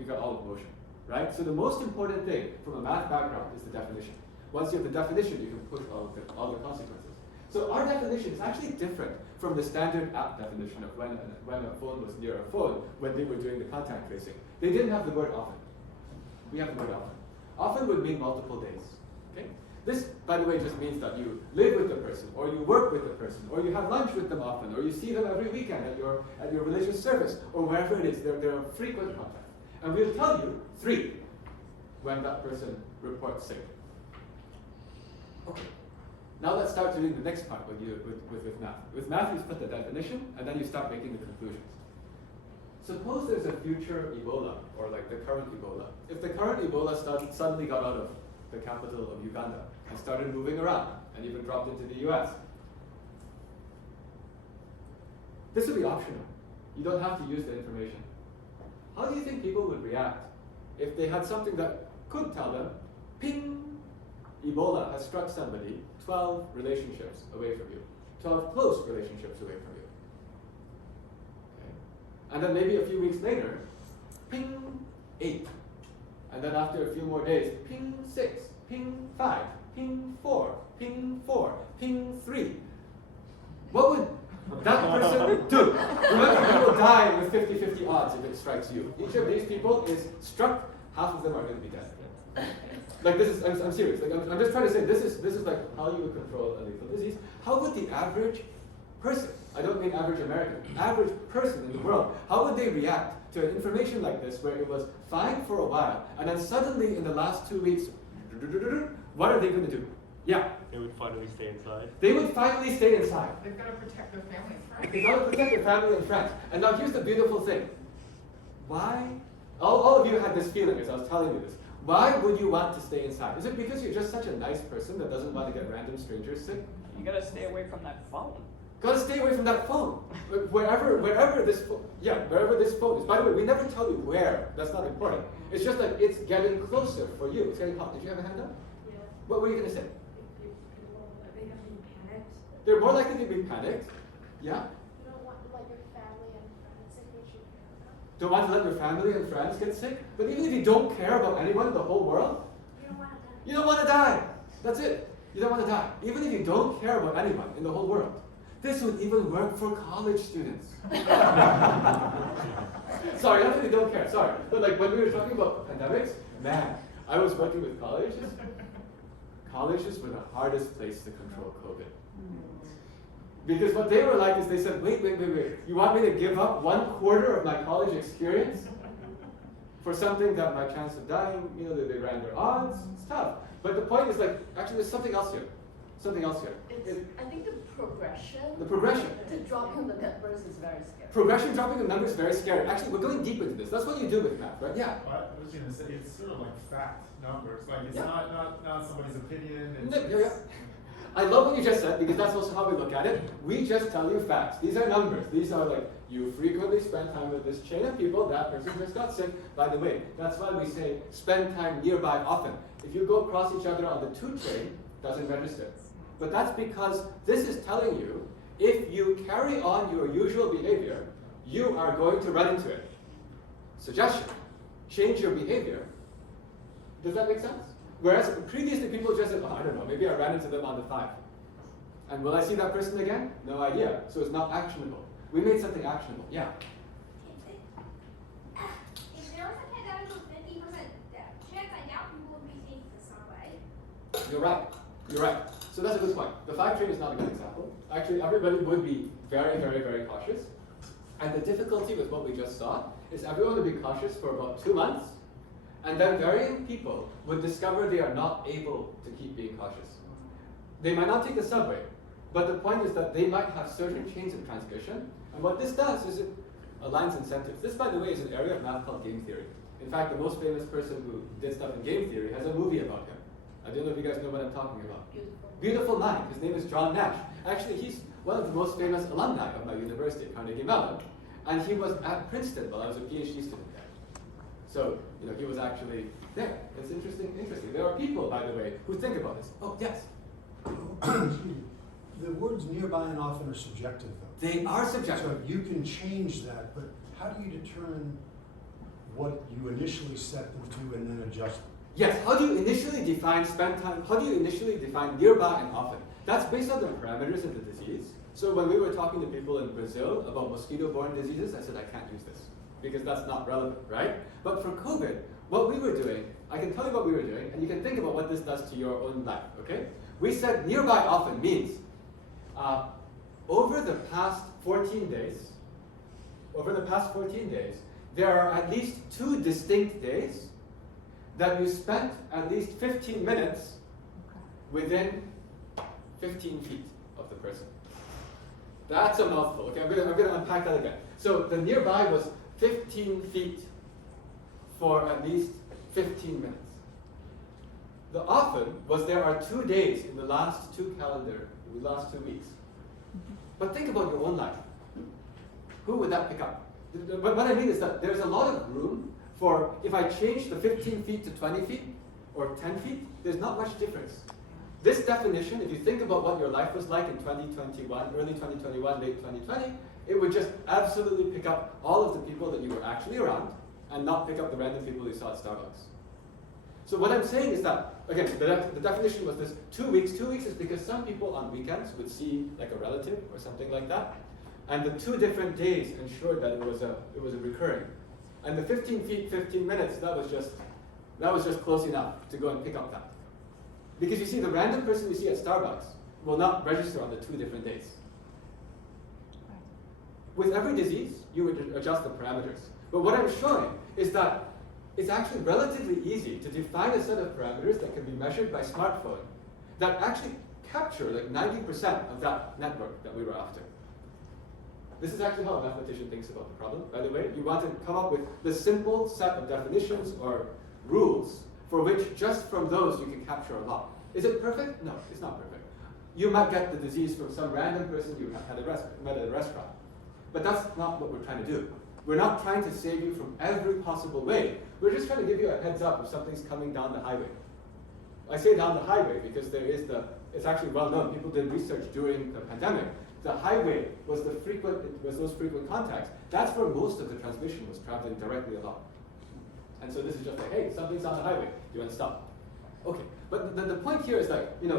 got all of motion, right? So the most important thing from a math background is the definition. Once you have the definition, you can put all the consequences. So our definition is actually different from the standard app definition of when a phone was near a phone when they were doing the contact tracing. They didn't have the word often. We have the word often. Often would mean multiple days. Okay? This, by the way, just means that you live with the person, or you work with the person, or you have lunch with them often, or you see them every weekend at your religious service, or wherever it is. They're a frequent contact. And we'll tell you 3 when that person reports sick. Okay. Now let's start doing the next part with math. With math, you put the definition, and then you start making the conclusions. Suppose there's a future Ebola, or like the current Ebola. If the current Ebola suddenly got out of the capital of Uganda and started moving around, and even dropped into the US, this would be optional. You don't have to use the information. How do you think people would react if they had something that could tell them, ping, Ebola has struck somebody 12 relationships away from you, 12 close relationships away from you. Okay. And then maybe a few weeks later, ping, 8. And then after a few more days, ping 6, ping 5, ping 4, ping 4, ping 3. What would that person do? Remember, people die with 50-50 odds if it strikes you. Each of these people is struck, half of them are going to be dead. Like this is, I'm serious. Like I'm just trying to say this is like how you would control a lethal disease. How would the average person, I don't mean average American, average person in the world, how would they react to information like this where it was fine for a while and then suddenly in the last 2 weeks, what are they going to do? Yeah. They would finally stay inside. They would finally stay inside. They've got to protect their family and friends. They've got to protect their family and friends. And now here's the beautiful thing. Why? All of you had this feeling as I was telling you this. Why would you want to stay inside? Is it because you're just such a nice person that doesn't want to get random strangers sick? You gotta stay away from that phone. Gotta stay away from that phone. Wherever this phone, wherever this phone is. By the way, we never tell you where. That's not important. It's just that it's getting closer for you. It's getting hot. Did you have a hand up? Yeah. What were you gonna say? People, I think I'm being panicked. They're more likely to be panicked. Yeah. You don't want to let your family and friends in case you care about. Don't want to let your family and friends get sick. But even if you don't care about anyone in the whole world, You don't want to die. you don't want to die. That's it. You don't want to die. Even if you don't care about anyone in the whole world. This would even work for college students. Sorry, not that they don't care, sorry. But like when we were talking about pandemics, man, I was working with colleges. Colleges were the hardest place to control COVID. Because what they were like is they said, wait. You want me to give up 1/4 of my college experience for something that my chance of dying, they ran their odds? It's tough. But the point is like, actually there's something else here. I think the progression. The progression. To dropping the numbers is very scary. Progression dropping the numbers is very scary. Actually, we're going deep into this. That's what you do with math, right? Yeah. I was going to say, it's sort of like fact numbers. Like, it's Yeah. not somebody's opinion. Yeah. I love what you just said because that's also how we look at it. We just tell you facts. These are numbers. These are like, you frequently spend time with this chain of people, that person just got sick. By the way, that's why we say spend time nearby often. If you go across each other on the 2 train, doesn't register. But that's because this is telling you, if you carry on your usual behavior, you are going to run into it. Suggestion, change your behavior. Does that make sense? Whereas previously people just said, I don't know, maybe I ran into them on the 5. And will I see that person again? No idea. So it's not actionable. We made something actionable. Yeah? If there was a pandemic with 50% death chance, I doubt people would be taking the subway. You're right. So that's a good point. The 5 train is not a good example. Actually, everybody would be very, very, very cautious. And the difficulty with what we just saw is everyone would be cautious for about 2 months, and then varying people would discover they are not able to keep being cautious. They might not take the subway, but the point is that they might have certain chains of transmission, and what this does is it aligns incentives. This, by the way, is an area of math called game theory. In fact, the most famous person who did stuff in game theory has a movie about him. I don't know if you guys know what I'm talking about. Beautiful Mind. His name is John Nash. Actually, he's one of the most famous alumni of my university, Carnegie Mellon. And he was at Princeton while I was a PhD student there. So, he was actually there. It's interesting. There are people, by the way, who think about this. Oh, yes? The words nearby and often are subjective, though. They are subjective. So you can change that, but how do you determine what you initially set them to and then adjust them? Yes, how do you initially define spend time? How do you initially define nearby and often? That's based on the parameters of the disease. So when we were talking to people in Brazil about mosquito-borne diseases, I said I can't use this because that's not relevant, right? But for COVID, what we were doing, I can tell you what we were doing, and you can think about what this does to your own life, okay? We said nearby often means over the past 14 days, there are at least 2 distinct days that you spent at least 15 minutes within 15 feet of the person. That's a mouthful. Okay, I'm gonna unpack that again. So the nearby was 15 feet for at least 15 minutes. The often was there are 2 days in the last 2 weeks. But think about your own life. Who would that pick up? But what I mean is that there's a lot of room for, if I change the 15 feet to 20 feet or 10 feet, there's not much difference. This definition, if you think about what your life was like in 2021, early 2021, late 2020, it would just absolutely pick up all of the people that you were actually around and not pick up the random people you saw at Starbucks. So what I'm saying is that, again, the definition was this 2 weeks. 2 weeks is because some people on weekends would see like a relative or something like that. And the 2 different days ensured that it was a recurring. And the 15 feet, 15 minutes, that was just close enough to go and pick up that. Because you see, the random person you see at Starbucks will not register on the 2 different days. With every disease, you would adjust the parameters. But what I'm showing is that it's actually relatively easy to define a set of parameters that can be measured by smartphone that actually capture like 90% of that network that we were after. This is actually how a mathematician thinks about the problem, by the way. You want to come up with the simple set of definitions or rules for which just from those you can capture a lot. Is it perfect? No, it's not perfect. You might get the disease from some random person you met at a restaurant. But that's not what we're trying to do. We're not trying to save you from every possible way. We're just trying to give you a heads up if something's coming down the highway. I say down the highway because it's actually well known. People did research during the pandemic. The highway was those frequent contacts. That's where most of the transmission was traveling directly along. And so this is just like, hey, something's on the highway. Do you want to stop? Okay, but the point here is like, in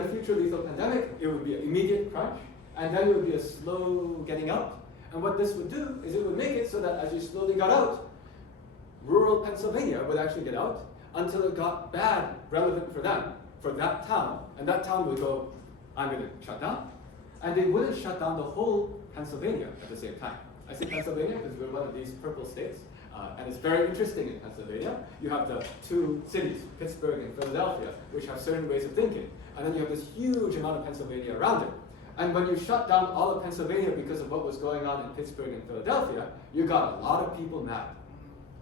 a future lethal pandemic, it would be an immediate crunch, and then it would be a slow getting out. And what this would do is it would make it so that as you slowly got out, rural Pennsylvania would actually get out until it got bad, relevant for them, for that town, and that town would go, I'm going to shut down. And they wouldn't shut down the whole Pennsylvania at the same time. I say Pennsylvania because we're one of these purple states. And it's very interesting in Pennsylvania. You have the 2 cities, Pittsburgh and Philadelphia, which have certain ways of thinking. And then you have this huge amount of Pennsylvania around it. And when you shut down all of Pennsylvania because of what was going on in Pittsburgh and Philadelphia, you got a lot of people mad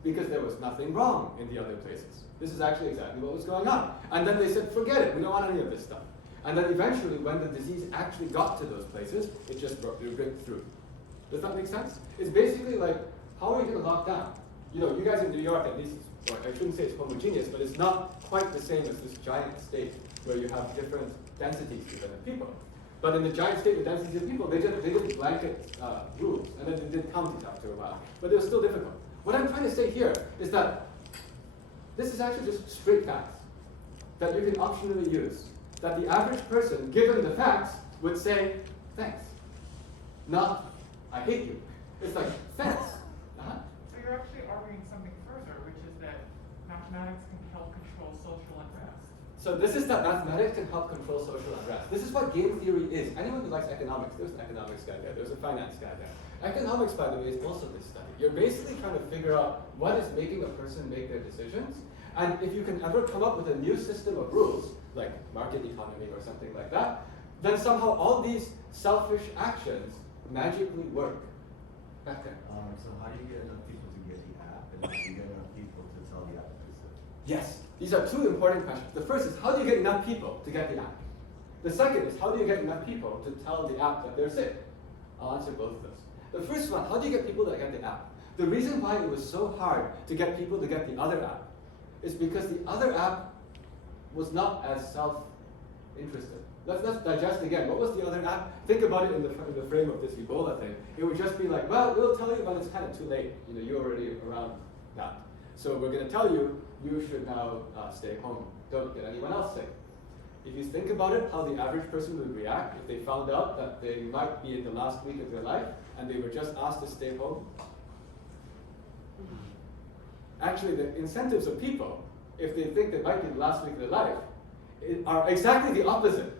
because there was nothing wrong in the other places. This is actually exactly what was going on. And then they said, forget it, we don't want any of this stuff. And then eventually, when the disease actually got to those places, it just ripped through. Does that make sense? It's basically like, how are you going to lock down? You guys in New York at least, or I shouldn't say it's homogeneous, but it's not quite the same as this giant state where you have different densities within the people. But in the giant state with densities of people, they did blanket rules, and then they did counties after a while. But it was still difficult. What I'm trying to say here is that this is actually just straight facts that you can optionally use. That the average person, given the facts, would say, thanks. Not, I hate you. It's like, thanks. So you're actually arguing something further, which is that mathematics can help control social unrest. So this is that mathematics can help control social unrest. This is what game theory is. Anyone who likes economics, there's an economics guy there, there's a finance guy there. Economics, by the way, is also this study. You're basically trying to figure out what is making a person make their decisions. And if you can ever come up with a new system of rules, like market economy or something like that, then somehow all these selfish actions magically work. Back there. So how do you get enough people to get the app, and how do you get enough people to tell the app to do so? Yes, these are 2 important questions. The first is, how do you get enough people to get the app? The second is, how do you get enough people to tell the app that they're sick? I'll answer both of those. The first one, how do you get people to get the app? The reason why it was so hard to get people to get the other app is because the other app was not as self-interested. Let's digest again. What was the other app? Think about it in the frame of this Ebola thing. It would just be like, well, we'll tell you when it's kind of too late. You're already around that. So we're going to tell you, you should now stay home. Don't get anyone else sick. If you think about it, how the average person would react if they found out that they might be in the last week of their life and they were just asked to stay home. Actually, the incentives of people, if they think they might be in the last week of their life, are exactly the opposite.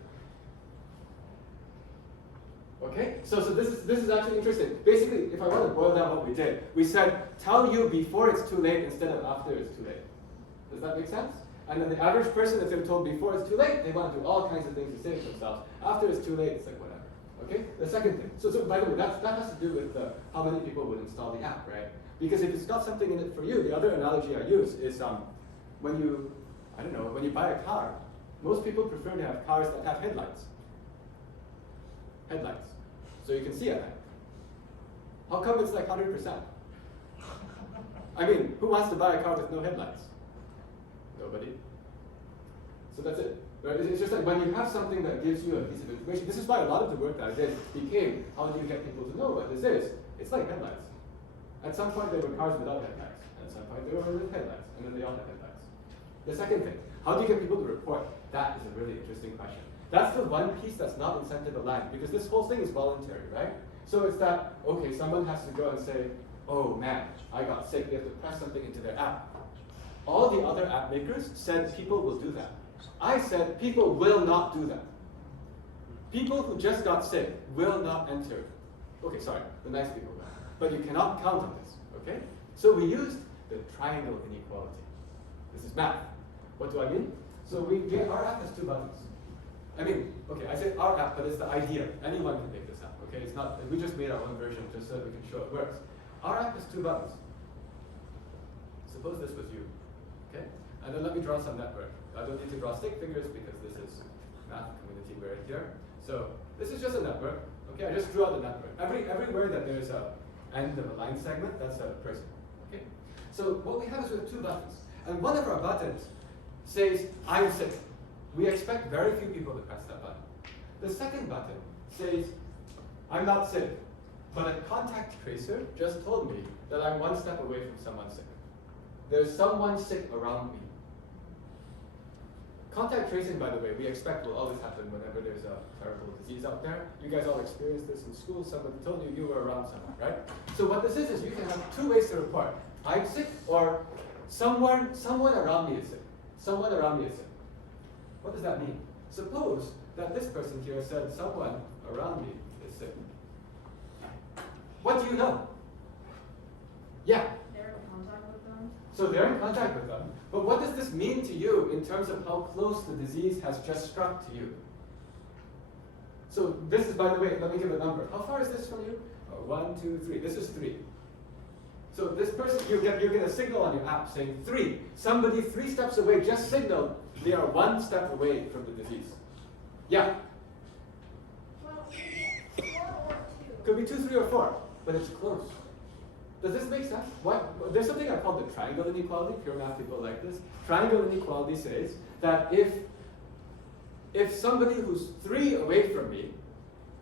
Okay? So this is actually interesting. Basically, if I want to boil down what we did, we said, tell you before it's too late instead of after it's too late. Does that make sense? And then the average person, if they're told before it's too late, they want to do all kinds of things to save themselves. After it's too late, it's like whatever. Okay? The second thing. So by the way, that has to do with how many people would install the app, right? Because if it's got something in it for you, the other analogy I use is when you buy a car, most people prefer to have cars that have headlights. Headlights. So you can see at night. How come it's like 100%? I mean, who wants to buy a car with no headlights? Nobody. So that's it. Right? It's just like when you have something that gives you a piece of information, this is why a lot of the work that I did became, how do you get people to know what this is? It's like headlights. At some point there were cars without headlights. At some point there were with headlights, and then they all had headlights. The second thing, how do you get people to report? That is a really interesting question. That's the one piece that's not incentive aligned, because this whole thing is voluntary, right? So it's that, okay, someone has to go and say, oh man, I got sick. They have to press something into their app. All the other app makers said people will do that. I said people will not do that. People who just got sick will not enter. Okay, sorry, the nice people will. But you cannot count on this, okay? So we used the triangle inequality. This is math. What do I mean? So our app has two buttons. I mean, okay, I said our app, but it's the idea. Anyone can make this app, okay? It's not, we just made our own version just so that we can show it works. Our app has two buttons. Suppose this was you, okay? And then let me draw some network. I don't need to draw stick figures because this is math community we're in here. So this is just a network, okay? I just drew out the network. Everywhere that there's a end of a line segment, that's a person, okay? So what we have is we have two buttons. And one of our buttons says, I'm sick. We expect very few people to press that button. The second button says, I'm not sick, but a contact tracer just told me that I'm one step away from someone sick. There's someone sick around me. Contact tracing, by the way, we expect will always happen whenever there's a terrible disease out there. You guys all experienced this in school. Someone told you were around someone, right? So what this is you can have two ways to report. I'm sick, or someone around me is sick. Someone around me is sick. What does that mean? Suppose that this person here said someone around me is sick. What do you know? Yeah. They're in contact with them. So they're in contact with them. But what does this mean to you in terms of how close the disease has just struck to you? So this is, by the way, let me give a number. How far is this from you? 1, 2, 3. This is 3. So this person, you get a signal on your app saying 3. Somebody 3 steps away just signaled they are 1 step away from the disease. Yeah? Well, 4 or 2. Could be 2, 3, or 4, but it's close. Does this make sense? There's something I call the triangle inequality. Pure math people like this. Triangle inequality says that if somebody who's 3 away from me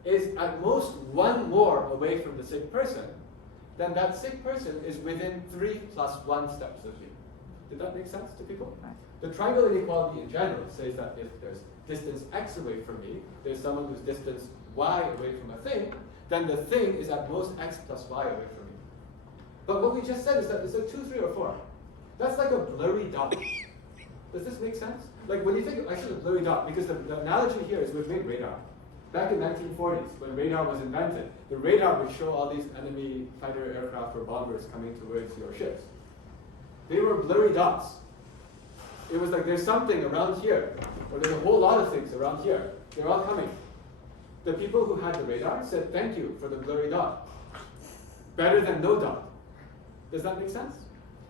is at most 1 more away from the sick person, then that sick person is within 3 plus 1 steps of me. Did that make sense to people? The triangle inequality in general says that if there's distance x away from me, there's someone who's distance y away from a thing, then the thing is at most x plus y away from me. But what we just said is that it's a 2, 3, or 4. That's like a blurry dot. Does this make sense? Like when you think, actually a blurry dot, because the analogy here is we've made radar. Back in 1940s, when radar was invented, the radar would show all these enemy fighter aircraft or bombers coming towards your ships. They were blurry dots. It was like there's something around here, or there's a whole lot of things around here. They're all coming. The people who had the radar said, thank you for the blurry dot. Better than no dot. Does that make sense?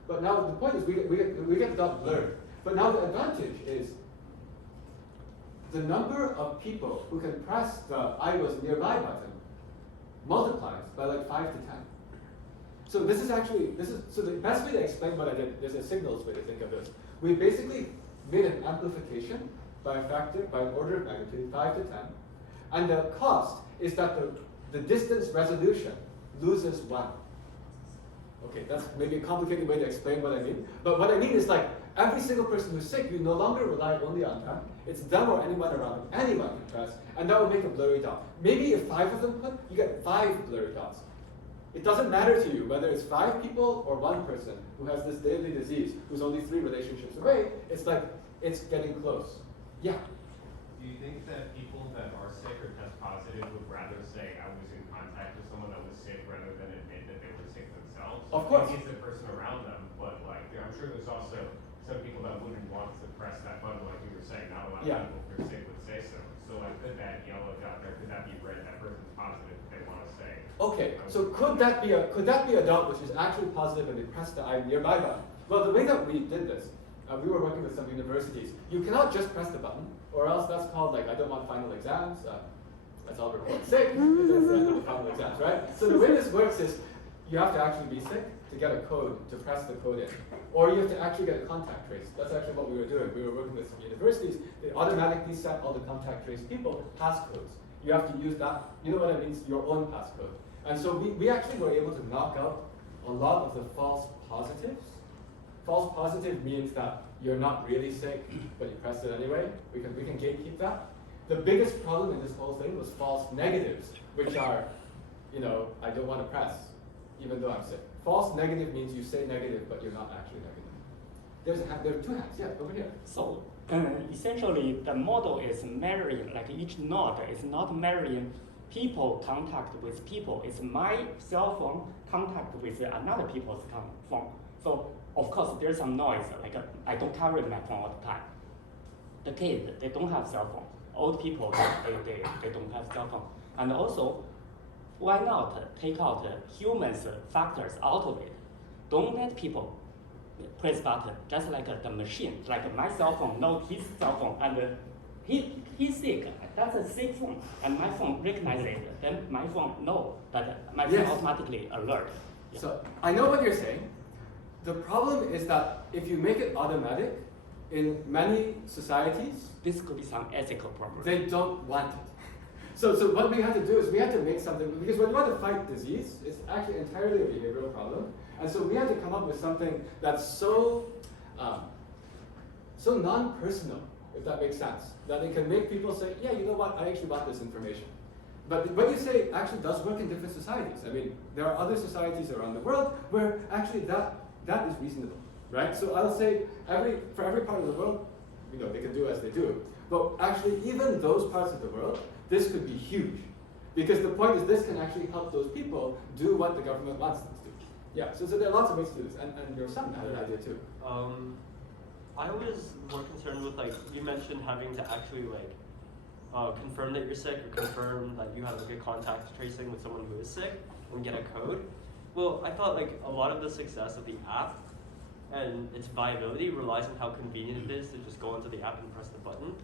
But now the point is we get the dot blurred. But now the advantage is the number of people who can press the I was nearby button multiplies by like 5 to 10. So so the best way to explain what I did, there's a signals way to think of this. We basically made an amplification by a factor, by an order of magnitude, 5 to 10. And the cost is that the distance resolution loses 1. Okay, that's maybe a complicated way to explain what I mean. But what I mean is like every single person who's sick, you no longer rely only on them. It's them or anyone around them. Anyone can press, and that will make a blurry dot. Maybe if 5 of them put, you get 5 blurry dots. It doesn't matter to you whether it's 5 people or 1 person who has this deadly disease, who's only 3 relationships away. It's like, it's getting close. Yeah? Do you think that people that are sick or test positive would rather say I was in contact with someone that was sick rather than admit that they were sick themselves? Of course. Maybe it's the person around them, but like I'm sure there's also some people that wouldn't want to press that button like you were saying. Not a lot of people if they're sick would say so. So like could that yellow dot there, could that be red? That person's positive if they want to say. Okay, so could that be a dot which is actually positive and they press the I nearby button? Well, the way that we did this, we were working with some universities. You cannot just press the button, or else that's called like I don't want final exams. That's all report sick. That's the end of the final exams, right? So the way this works is you have to actually be sick to get a code to press the code in, or you have to actually get a contact trace. That's actually what we were doing. We were working with some universities. They automatically set all the contact trace people passcodes. You have to use that. You know what I mean? Your own passcode. And so we actually were able to knock out a lot of the false positives. False positive means that you're not really sick, but you pressed it anyway. We can gatekeep that. The biggest problem in this whole thing was false negatives, which are, I don't want to press, even though I'm sick. False negative means you say negative, but you're not actually negative. There are 2 hands, yeah, over here. So essentially, the model is marrying, like each node is not marrying people contact with people. It's my cell phone contact with another people's phone. So of course, there's some noise, like I don't carry my phone all the time. The kids, they don't have cell phone. Old people, they don't have cell phone. And also, why not take out humans factors out of it? Don't let people press button, just like the machine. Like my cell phone knows his cell phone, and he's sick. That's a sick phone, and my phone recognizes it. Then my phone knows, but my phone automatically alert. Yeah. So I know what you're saying. The problem is that if you make it automatic, in many societies, this could be some ethical problem. They don't want it. So what we had to do is we had to make something, because when you want to fight disease, it's actually entirely a behavioral problem. And so we had to come up with something that's so non-personal, if that makes sense, that it can make people say, yeah, you know what, I actually want this information. But what you say actually does work in different societies. I mean, there are other societies around the world where actually that is reasonable, right? So I'll say for every part of the world, they can do as they do. But actually, even those parts of the world, this could be huge. Because the point is this can actually help those people do what the government wants them to do. Yeah, so there are lots of ways to do this. And your son had an idea too. I was more concerned with, you mentioned having to actually, confirm that you're sick or confirm that you have a good contact tracing with someone who is sick and get a code. Well, I thought, a lot of the success of the app and its viability relies on how convenient it is to just go onto the app and press the button.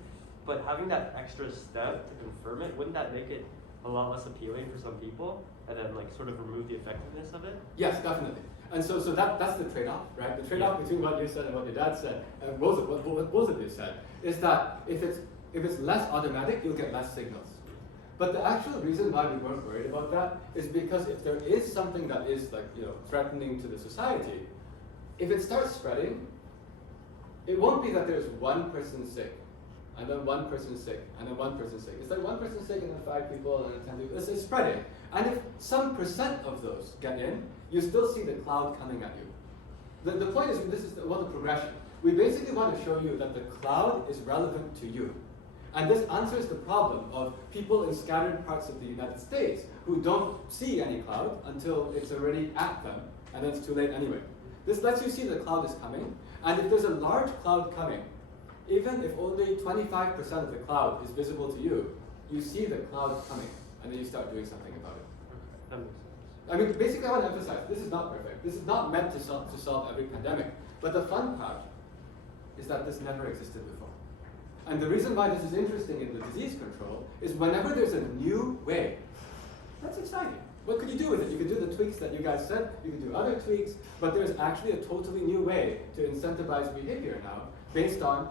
But having that extra step to confirm it, wouldn't that make it a lot less appealing for some people and then sort of remove the effectiveness of it? Yes, definitely. And so that's the trade-off, right? The trade-off between what you said and what your dad said, and what both of you said, is that if it's less automatic, you'll get less signals. But the actual reason why we weren't worried about that is because if there is something that is threatening to the society, if it starts spreading, it won't be that there's one person sick, and then one person sick, and then one person sick. It's like one person sick and then 5 people and then 10 people. It's spreading. And if some % of those get in, you still see the cloud coming at you. The point is, this is the progression. We basically want to show you that the cloud is relevant to you. And this answers the problem of people in scattered parts of the United States who don't see any cloud until it's already at them, and then it's too late anyway. This lets you see the cloud is coming, and if there's a large cloud coming, even if only 25% of the cloud is visible to you, you see the cloud coming, and then you start doing something about it. That makes sense. I mean, basically I want to emphasize, this is not perfect. This is not meant to solve every pandemic. But the fun part is that this never existed before. And the reason why this is interesting in the disease control is whenever there's a new way, that's exciting. What could you do with it? You could do the tweaks that you guys said, you could do other tweaks, but there's actually a totally new way to incentivize behavior now based on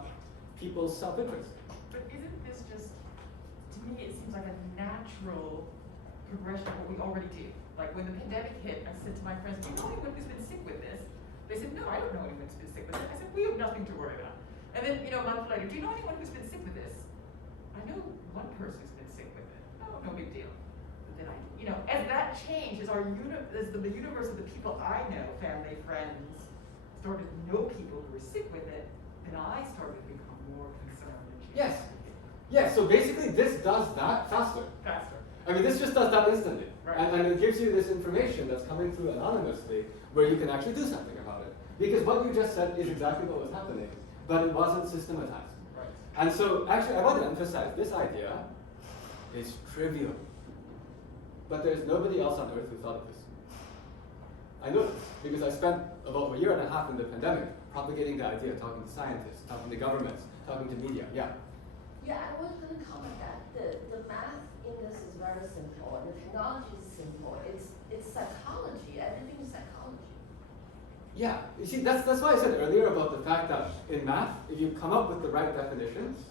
people's self-interest. But isn't this just, to me, it seems like a natural progression of what we already do. Like when the pandemic hit, I said to my friends, do you know anyone who's been sick with this? They said, no, I don't know anyone who's been sick with it. I said, we have nothing to worry about. And then, a month later, do you know anyone who's been sick with this? I know one person who's been sick with it. Oh, no big deal. But then as that changed, as the universe of the people I know, family, friends, started to know people who were sick with it, then I started to become more concerned. Yes. Yes, so basically this does that faster. Faster. I mean, this just does that instantly. Right. And it gives you this information that's coming through anonymously where you can actually do something about it. Because what you just said is exactly what was happening, but it wasn't systematized. Right. And so actually I want to emphasize this idea is trivial. But there's nobody else on earth who thought of this. I know this because I spent about a year and a half in the pandemic propagating the idea, talking to scientists, talking to governments, talking to media. Yeah. Yeah, I was going to comment that the math in this is very simple, and the technology is simple. It's psychology. Everything is psychology. Yeah. You see, that's why I said earlier about the fact that in math, if you come up with the right definitions,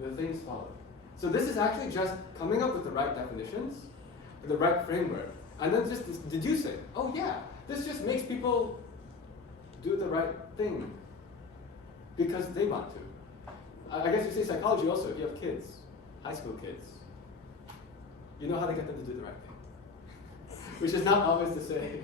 the things follow. So this is actually just coming up with the right definitions, the right framework, and then just deducing. Oh yeah, this just makes people do the right thing because they want to. I guess you say psychology also, if you have kids, high school kids, you know how to get them to do the right thing. Which is not always to say,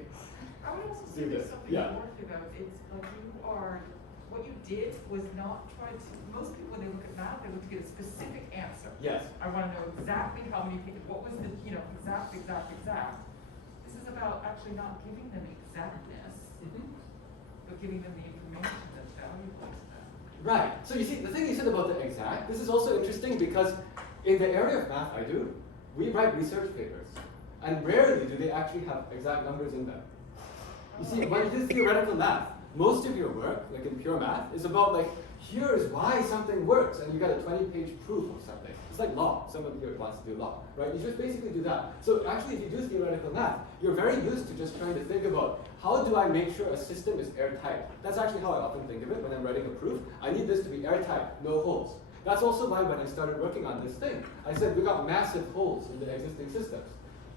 I would also do say there's this. something Yeah. more to that. It's like what you did was not try to, most people when they look at math, they look to get a specific answer. Yes. I want to know exactly how many people, what was the, exact. This is about actually not giving them exactness, but giving them the information that's valuable to them. Right. So you see, the thing you said about the exact, this is also interesting because in the area of math I do, we write research papers. And rarely do they actually have exact numbers in them. You see, when you do theoretical math, most of your work, like in pure math, is about like, here is why something works, and you got a 20-page proof of something. It's like law. Someone here wants to do law, right? You just basically do that. So actually, if you do theoretical math, you're very used to just trying to think about, how do I make sure a system is airtight? That's actually how I often think of it when I'm writing a proof. I need this to be airtight, no holes. That's also why when I started working on this thing, I said we got massive holes in the existing systems.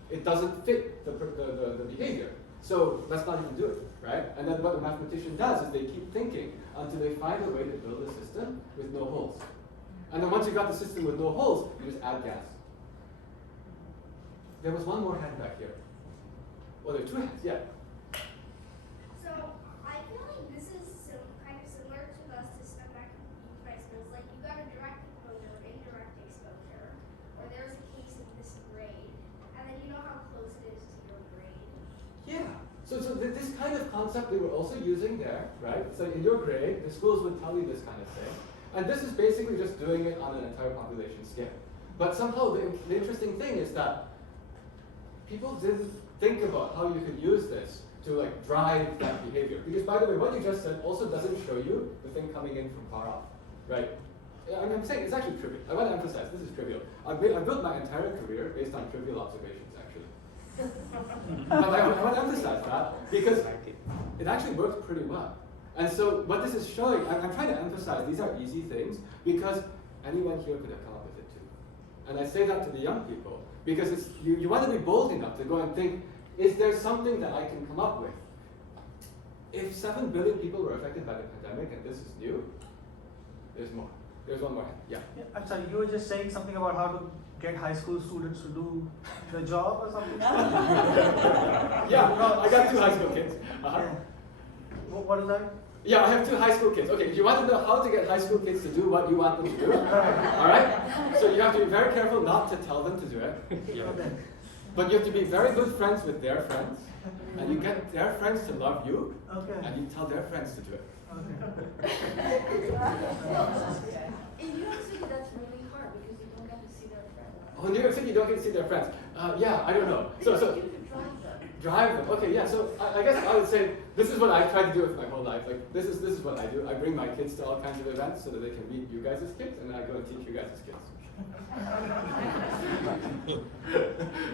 It doesn't fit the behavior. So let's not even do it, right? And then what the mathematician does is they keep thinking until they find a way to build a system with no holes. And then once you got the system with no holes, you just add gas. There was one more hand back here. Well, there are two hands, yeah. So I feel like this is kind of similar to the system that you guys built. Like you got a direct exposure or indirect exposure, or there's a case in this grade, and then you know how close it is to your grade. Yeah. So this kind of concept we were also using there, right? So in your grade, the schools would tell you this kind of thing. And this is basically just doing it on an entire population scale. But somehow the interesting thing is that people didn't think about how you could use this to like drive that behavior. Because by the way, what you just said also doesn't show you the thing coming in from far off, right? I'm saying it's actually trivial. I want to emphasize this is trivial. I built my entire career based on trivial observations, actually. But I want to emphasize that because it actually works pretty well. And so what this is showing, I'm trying to emphasize these are easy things because anyone here could have come up with it too. And I say that to the young people because it's, you want to be bold enough to go and think, is there something that I can come up with? If 7 billion people were affected by the pandemic and this is new, there's more. There's one more hand. Yeah. I'm sorry, you were just saying something about how to get high school students to do the job or something? Yeah, I got 2 high school kids. Uh-huh. Yeah. What is that? Yeah, I have 2 high school kids. Okay, if you want to know how to get high school kids to do what you want them to do, all right? So you have to be very careful not to tell them to do it. Okay. But you have to be very good friends with their friends, and you get their friends to love you, and you tell their friends to do it. In New York City, that's really hard because you don't get to see their friends. Oh, in New York City, you don't get to see their friends. Yeah, I don't know. So You could drive them. drive them. Okay, yeah. So I guess I would say this is what I've tried to do with my whole life. Like this is what I do. I bring my kids to all kinds of events so that they can meet you guys as kids, and then I go and teach you guys as kids.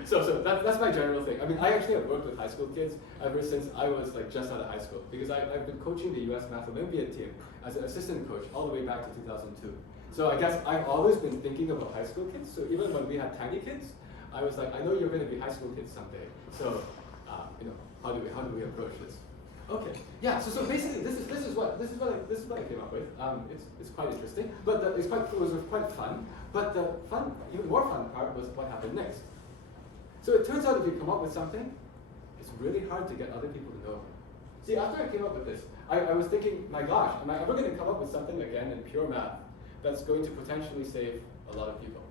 so that's my general thing. I mean, I actually have worked with high school kids ever since I was like just out of high school because I've been coaching the U.S. Math Olympiad team as an assistant coach all the way back to 2002. So I guess I've always been thinking about high school kids. So even when we had tiny kids, I was like, I know you're going to be high school kids someday, so how do we approach this? Okay, yeah. So basically, this is what I came up with. It's quite interesting, but it was quite fun. But the even more fun part was what happened next. So it turns out if you come up with something, it's really hard to get other people to know. See, after I came up with this, I was thinking, my gosh, am I ever going to come up with something again in pure math that's going to potentially save a lot of people?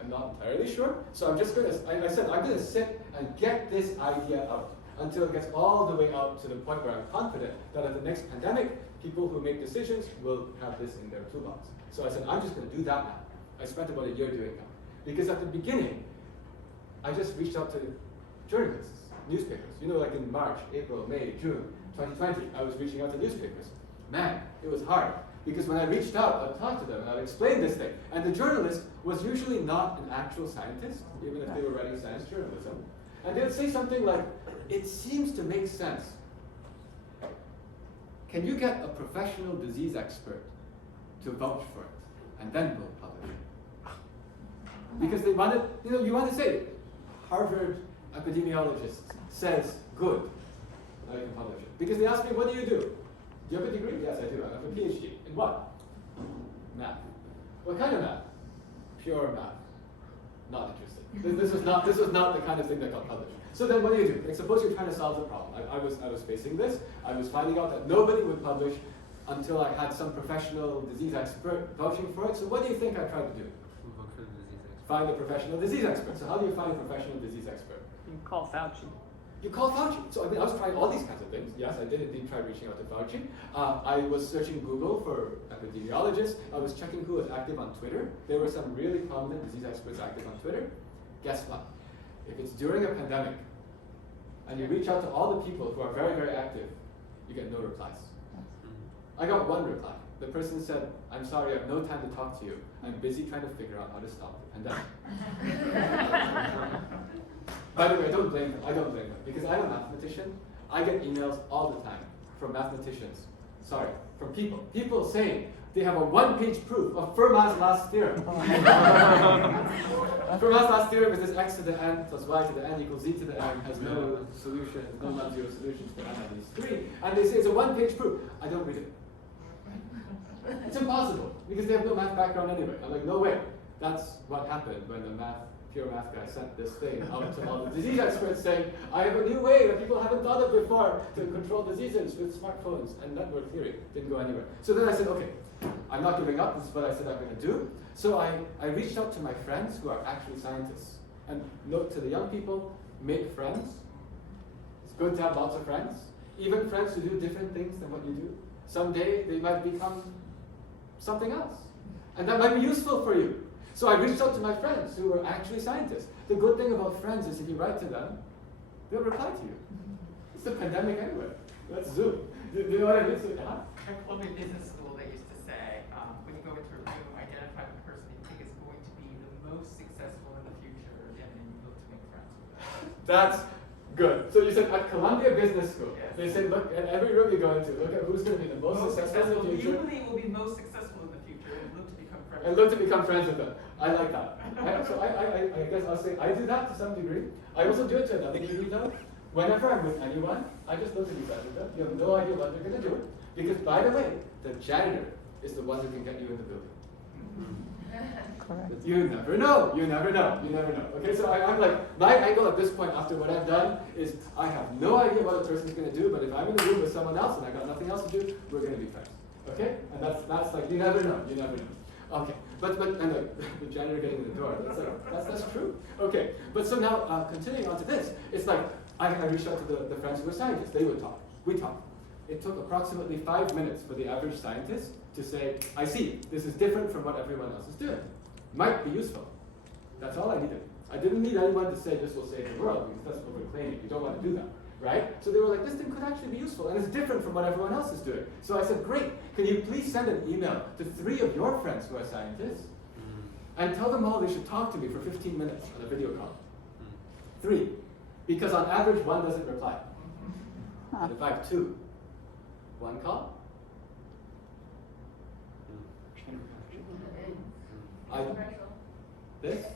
I'm not entirely sure. So I'm just going to, I said, I'm going to sit and get this idea out until it gets all the way out to the point where I'm confident that at the next pandemic, people who make decisions will have this in their toolbox. So I said, I'm just going to do that now. I spent about a year doing that. Because at the beginning, I just reached out to journalists, newspapers. Like in March, April, May, June 2020, I was reaching out to newspapers. Man, it was hard. Because when I reached out, I'd talk to them and I'd explain this thing. And the journalist was usually not an actual scientist, even if they were writing science journalism. And they would say something like, it seems to make sense. Can you get a professional disease expert to vouch for it? And then we'll publish it. Because they wanted, you want to say, Harvard epidemiologist says good. Now you can publish it. Because they asked me, what do? Do you have a degree? Yes, I do. I have a PhD. In what? Math. What kind of math? Pure math. Not interesting. This was not the kind of thing that got published. So then what do? Like, suppose you're trying to solve the problem. I was facing this. I was finding out that nobody would publish until I had some professional disease expert vouching for it. So what do you think I tried to do? Find a professional disease expert. So how do you find a professional disease expert? You call Fauci. You call Fauci. So I was trying all these kinds of things. Yes, I did indeed try reaching out to Fauci. I was searching Google for epidemiologists. I was checking who was active on Twitter. There were some really prominent disease experts active on Twitter. Guess what? If it's during a pandemic, and you reach out to all the people who are very, very active, you get no replies. I got one reply. The person said, I'm sorry, I have no time to talk to you. I'm busy trying to figure out how to stop the pandemic. By the way, I don't blame them, because I'm a mathematician. I get emails all the time from mathematicians. Sorry, from people. People saying they have a one-page proof of Fermat's last theorem. Fermat's last theorem is this x to the n plus y to the n equals z to the n has no solution, no non-zero solutions for n of these three. And they say it's a one-page proof. I don't read it. It's impossible, because they have no math background anyway. I'm like, no way. That's what happened when the pure math guy sent this thing out to all the disease experts saying, I have a new way that people haven't thought of before to control diseases with smartphones and network theory. Didn't go anywhere. So then I said, okay, I'm not giving up. This is what I said I'm going to do. So I reached out to my friends who are actually scientists. And note to the young people, make friends. It's good to have lots of friends. Even friends who do different things than what you do. Someday they might become something else. And that might be useful for you. So I reached out to my friends who were actually scientists. The good thing about friends is if you write to them, they'll reply to you. It's the pandemic anyway. Let's Zoom. Do you know what I mean? So, At Columbia Business School, they used to say, when you go into a room, identify the person you think is going to be the most successful in the future, and then you look to make friends with them. That's good. So you said at Columbia Business School, yes. They said, look, at every room you go into, look at who's going to be the most successful in the future. You believe will be most successful in the future, and look to become friends. And look to become friends with them. I like that. So I guess I'll say I do that to some degree. I also do it to another degree though. Whenever I'm with anyone, I just look to be friends with them. You have no idea what they're going to do. Because by the way, the janitor is the one who can get you in the building. Correct. You never know. You never know. You never know. Okay, so I'm like, my angle at this point after what I've done is I have no idea what a person's going to do, but if I'm in the room with someone else and I got nothing else to do, we're going to be friends. Okay? And that's like, you never know. You never know. Okay, but and the janitor getting in the door, that's true. Okay, but so now continuing on to this, it's like I reached out to the friends who were scientists. They would talk. We talked. It took approximately 5 minutes for the average scientist to say, I see, this is different from what everyone else is doing. Might be useful. That's all I needed. I didn't need anyone to say this will save the world, because that's overclaiming. You don't want to do that. Right? So they were like, this thing could actually be useful, and it's different from what everyone else is doing. So I said, great, can you please send an email to 3 of your friends who are scientists, and tell them all they should talk to me for 15 minutes on a video call. 3, because on average, 1 doesn't reply. And in fact, 2, 1 call. This?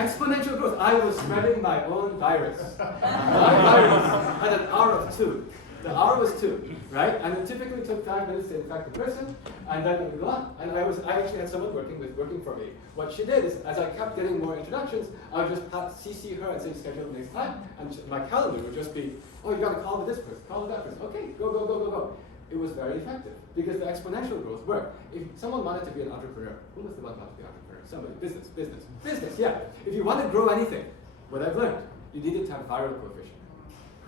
Exponential growth. I was spreading my own virus. My virus had an R of 2. The R was 2, right? And it typically took 5 minutes to infect a person, and then it would go on. And I actually had someone working for me. What she did is, as I kept getting more introductions, I would just CC her and say schedule the next time, and my calendar would just be, oh, you got to call with this person, call with that person. Okay, go, go, go, go, go. It was very effective because the exponential growth worked. If someone wanted to be an entrepreneur, who was the one wanted to be an entrepreneur? Somebody, business, yeah. If you want to grow anything, what I've learned, you needed to have viral coefficient.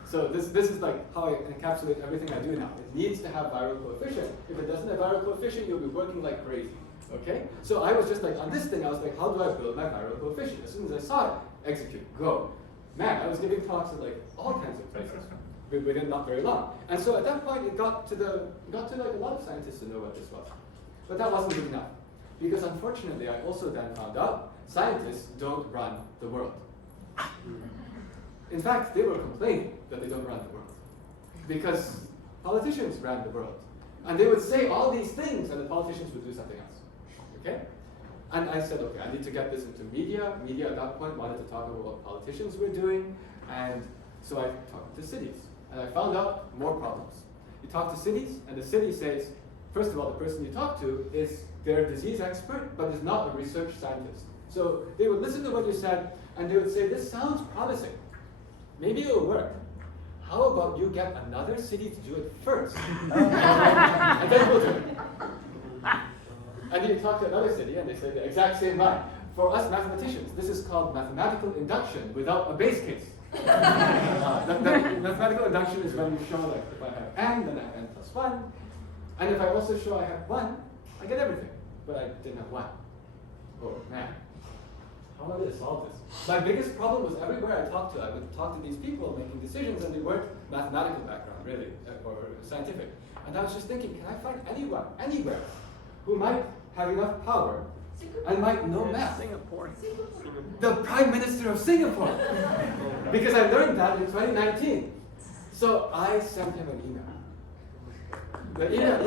So this is like how I encapsulate everything I do now. It needs to have viral coefficient. If it doesn't have viral coefficient, you'll be working like crazy. Okay? So I was just like, on this thing, I was like, how do I build my viral coefficient? As soon as I saw it, execute, go. Man, I was giving talks at like all kinds of places within not very long. And so at that point, it got to like a lot of scientists to know what this was. But that wasn't good enough. Because unfortunately, I also then found out scientists don't run the world. In fact, they were complaining that they don't run the world. Because politicians ran the world. And they would say all these things, and the politicians would do something else. Okay? And I said, okay, I need to get this into media. Media at that point wanted to talk about what politicians were doing. And so I talked to cities. And I found out more problems. You talk to cities, and the city says, first of all, the person you talk to is their disease expert, but is not a research scientist. So they would listen to what you said, and they would say, this sounds promising. Maybe it'll work. How about you get another city to do it first? And then we'll do it. And you talk to another city, and they say the exact same line. For us mathematicians, this is called mathematical induction without a base case. Mathematical induction is when you show, like, if I have n, then I have n plus 1. And if I also show I have 1, I get everything. But I didn't have 1. Oh, man. How am I going to solve this? My biggest problem was everywhere I talked to, I would talk to these people making decisions, and they weren't mathematical background, really, or scientific. And I was just thinking, can I find anyone, anywhere, who might have enough power and might know math? Singapore. The Prime Minister of Singapore. Because I learned that in 2019. So I sent him an email. The email,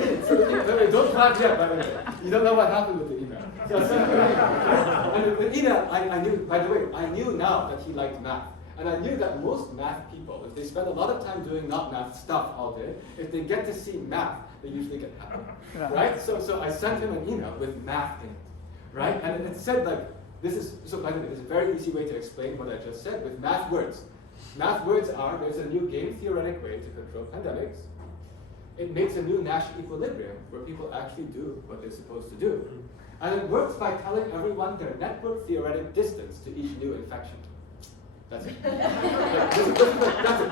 don't clap yet, by the way. You don't know what happened with the email. So I sent him an email. And the email, I knew, by the way, I knew now that he liked math. And I knew that most math people, if they spend a lot of time doing not math stuff all day, if they get to see math, they usually get happy. Right? So I sent him an email with math in it. Right? And it said like, this is, so by the way, there's a very easy way to explain what I just said with math words. Math words are, there's a new game theoretic way to control pandemics. It makes a new Nash equilibrium where people actually do what they're supposed to do. And it works by telling everyone their network theoretic distance to each new infection. That's it. That's it.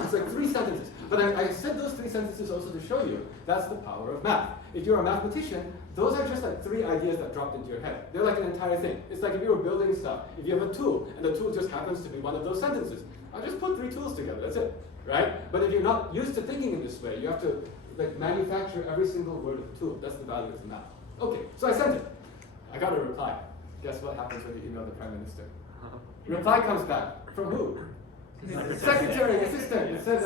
It's like 3 sentences. But I said those 3 sentences also to show you that's the power of math. If you're a mathematician, those are just like 3 ideas that dropped into your head. They're like an entire thing. It's like if you were building stuff, if you have a tool, and the tool just happens to be one of those sentences. I'll just put 3 tools together, that's it. Right? But if you're not used to thinking in this way, you have to like manufacture every single word of the tool. That's the value of the math. Okay, so I sent it. I got a reply. Guess what happens when you email the Prime Minister? Reply comes back. From who? Secretary, assistant. It said,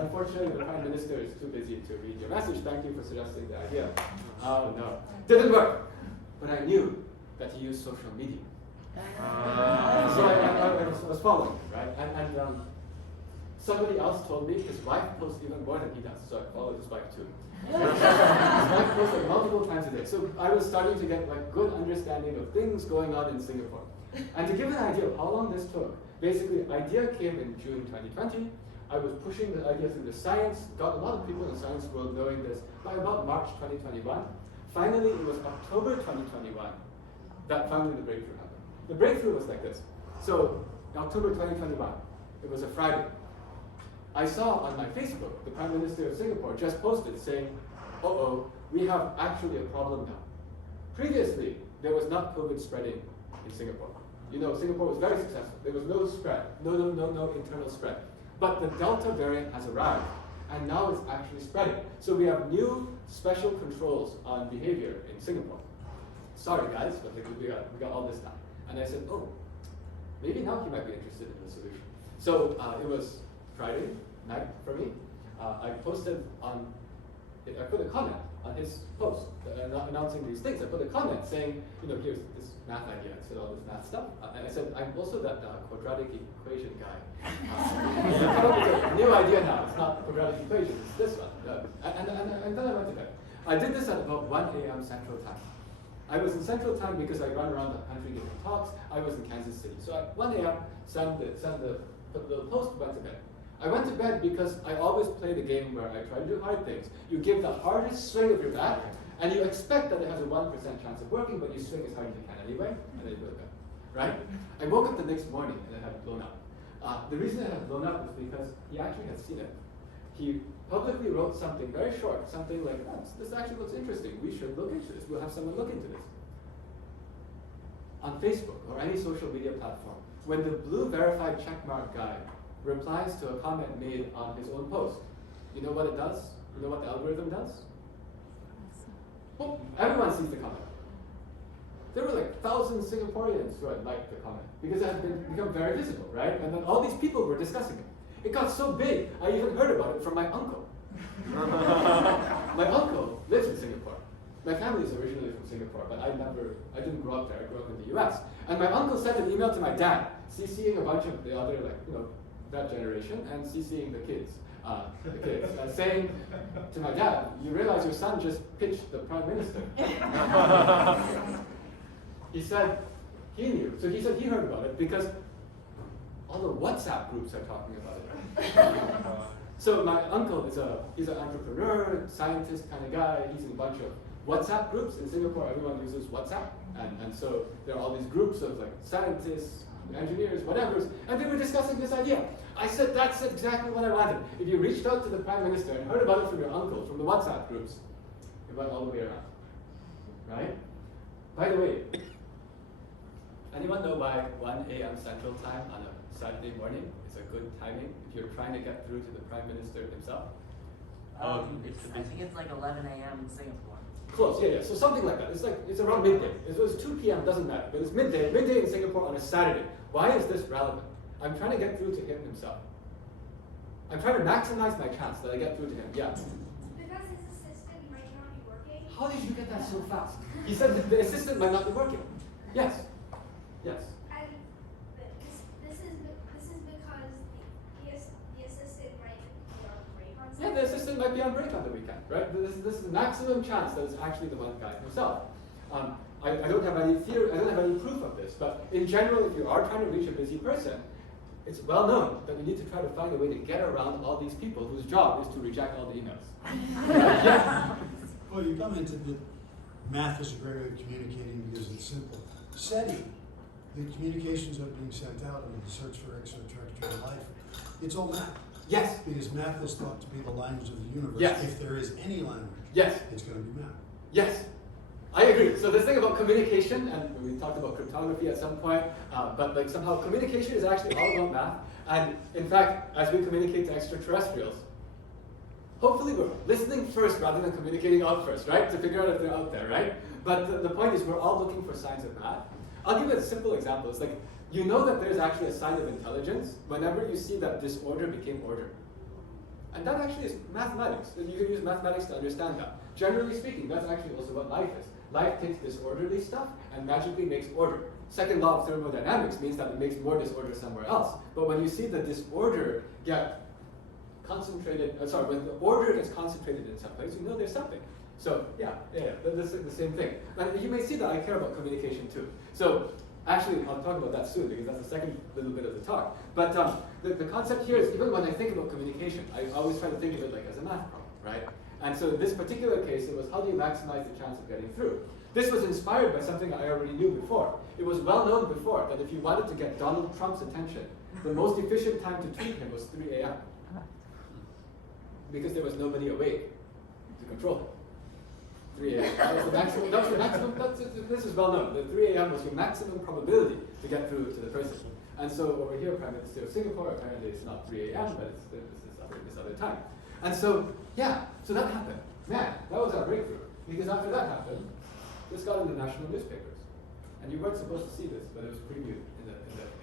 unfortunately, the Prime Minister is too busy to read your message. Thank you for suggesting the idea. Oh no, didn't work. But I knew that he used social media. So I was following, right? And somebody else told me his wife posts even more than he does, so I followed his wife too. His wife posts like multiple times a day. So I was starting to get like good understanding of things going on in Singapore. And to give an idea of how long this took, basically the idea came in June 2020. I was pushing the idea through the science, got a lot of people in the science world knowing this by about March 2021. Finally, it was October 2021 that finally the breakthrough happened. The breakthrough was like this. So, October 2021, it was a Friday. I saw on my Facebook, the Prime Minister of Singapore just posted saying, we have actually a problem now. Previously, there was not COVID spreading in Singapore. You know, Singapore was very successful. There was no spread, no internal spread. But the Delta variant has arrived, and now it's actually spreading. So we have new special controls on behavior in Singapore. Sorry guys, but we got all this done. And I said, maybe now he might be interested in the solution. So it was Friday night for me. I posted on, I put a comment on his post announcing these things. I put a comment saying, here's this math idea. I said all this math stuff. And I said, I'm also that quadratic equation guy. I come up with a new idea now. It's not quadratic equation, it's this one. And then I went to bed. I did this at about 1 a.m. Central Time. I was in Central Time because I run around the country giving talks. I was in Kansas City. So at 1 a.m., put the post, went to bed. I went to bed because I always play the game where I try to do hard things. You give the hardest swing of your bat, and you expect that it has a 1% chance of working, but you swing as hard as you can anyway, and then you go to bed, right? I woke up the next morning and it had blown up. The reason it had blown up was because he actually had seen it. He publicly wrote something very short, something like, this actually looks interesting. We should look into this. We'll have someone look into this. On Facebook or any social media platform, when the blue verified checkmark guy replies to a comment made on his own post, you know what it does? You know what the algorithm does? Boom, everyone sees the comment. There were like 1,000 Singaporeans who had liked the comment because it had become very visible, right? And then all these people were discussing it. It got so big, I even heard about it from my uncle. My uncle lives in Singapore. My family is originally from Singapore, but I didn't grow up there. I grew up in the US. And my uncle sent an email to my dad, CCing a bunch of the other, that generation, and CCing the kids, saying to my dad, you realize your son just pitched the prime minister. He said he knew. So he said he heard about it because all the WhatsApp groups are talking about it. So my uncle he's an entrepreneur, scientist kind of guy. He's in a bunch of WhatsApp groups. In Singapore, everyone uses WhatsApp. And so there are all these groups of scientists, engineers, whatever, and they were discussing this idea. I said, that's exactly what I wanted. If you reached out to the Prime Minister and heard about it from your uncle, from the WhatsApp groups, it went all the way around, right? By the way, anyone know why 1 a.m. Central Time on a Saturday morning is a good timing if you're trying to get through to the Prime Minister himself? I think it's like 11 a.m. in Singapore. Close, yeah. So something like that. It's around midday. If it was 2 p.m., doesn't matter. But it's midday in Singapore on a Saturday. Why is this relevant? I'm trying to get through to him himself. I'm trying to maximize my chance that I get through to him. Yeah. Because his assistant might not be working. How did you get that so fast? He said that the assistant might not be working. Yes. Yes. And this is because the assistant might be on break on Saturday. Yeah, the assistant might be on break on the weekend, right? This is the maximum chance that it's actually the one guy himself. I don't have any theory, I don't have any proof of this, but in general, if you are trying to reach a busy person, it's well known that you need to try to find a way to get around all these people whose job is to reject all the emails. Yeah. Well, you commented that math is a great way of communicating because it's simple. SETI, the communications that are being sent out in the search for extraterrestrial life, it's all math. Yes. Because math is thought to be the language of the universe. Yes. If there is any language, yes, it's going to be math. Yes. I agree. So this thing about communication, and we talked about cryptography at some point, but somehow communication is actually all about math. And in fact, as we communicate to extraterrestrials, hopefully we're listening first rather than communicating out first, right? To figure out if they're out there, right? But the point is we're all looking for signs of math. I'll give you a simple example. It's like, you know that there's actually a sign of intelligence whenever you see that disorder became order. And that actually is mathematics. You can use mathematics to understand that. Generally speaking, that's actually also what life is. Life takes disorderly stuff and magically makes order. Second law of thermodynamics means that it makes more disorder somewhere else. But when you see the disorder get concentrated, when the order gets concentrated in some place, you know there's something. So yeah, that's the same thing. And you may see that I care about communication too. So actually, I'll talk about that soon because that's the second little bit of the talk. But the concept here is, even when I think about communication, I always try to think of it like as a math problem, right? And so in this particular case, it was how do you maximize the chance of getting through? This was inspired by something I already knew before. It was well known before that if you wanted to get Donald Trump's attention, the most efficient time to tweet him was 3 a.m. Because there was nobody awake to control him. 3 a.m. That's the maximum. This is well known. The 3 a.m. was your maximum probability to get through to the person. And so over here, Prime Minister of Singapore, apparently it's not 3 a.m., but it's this other time. And so, yeah, so that happened. Man, that was our breakthrough. Because after that happened, this got in the national newspapers. And you weren't supposed to see this, but it was previewed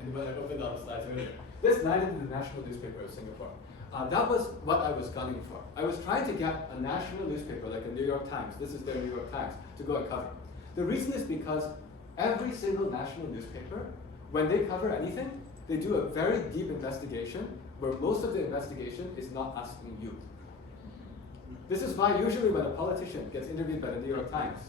in when I opened all the slides earlier. This landed in the national newspaper of Singapore. That was what I was gunning for. I was trying to get a national newspaper like the New York Times, this is their New York Times, to go and cover. The reason is because every single national newspaper, when they cover anything, they do a very deep investigation where most of the investigation is not asking you. This is why usually when a politician gets interviewed by the New York Times,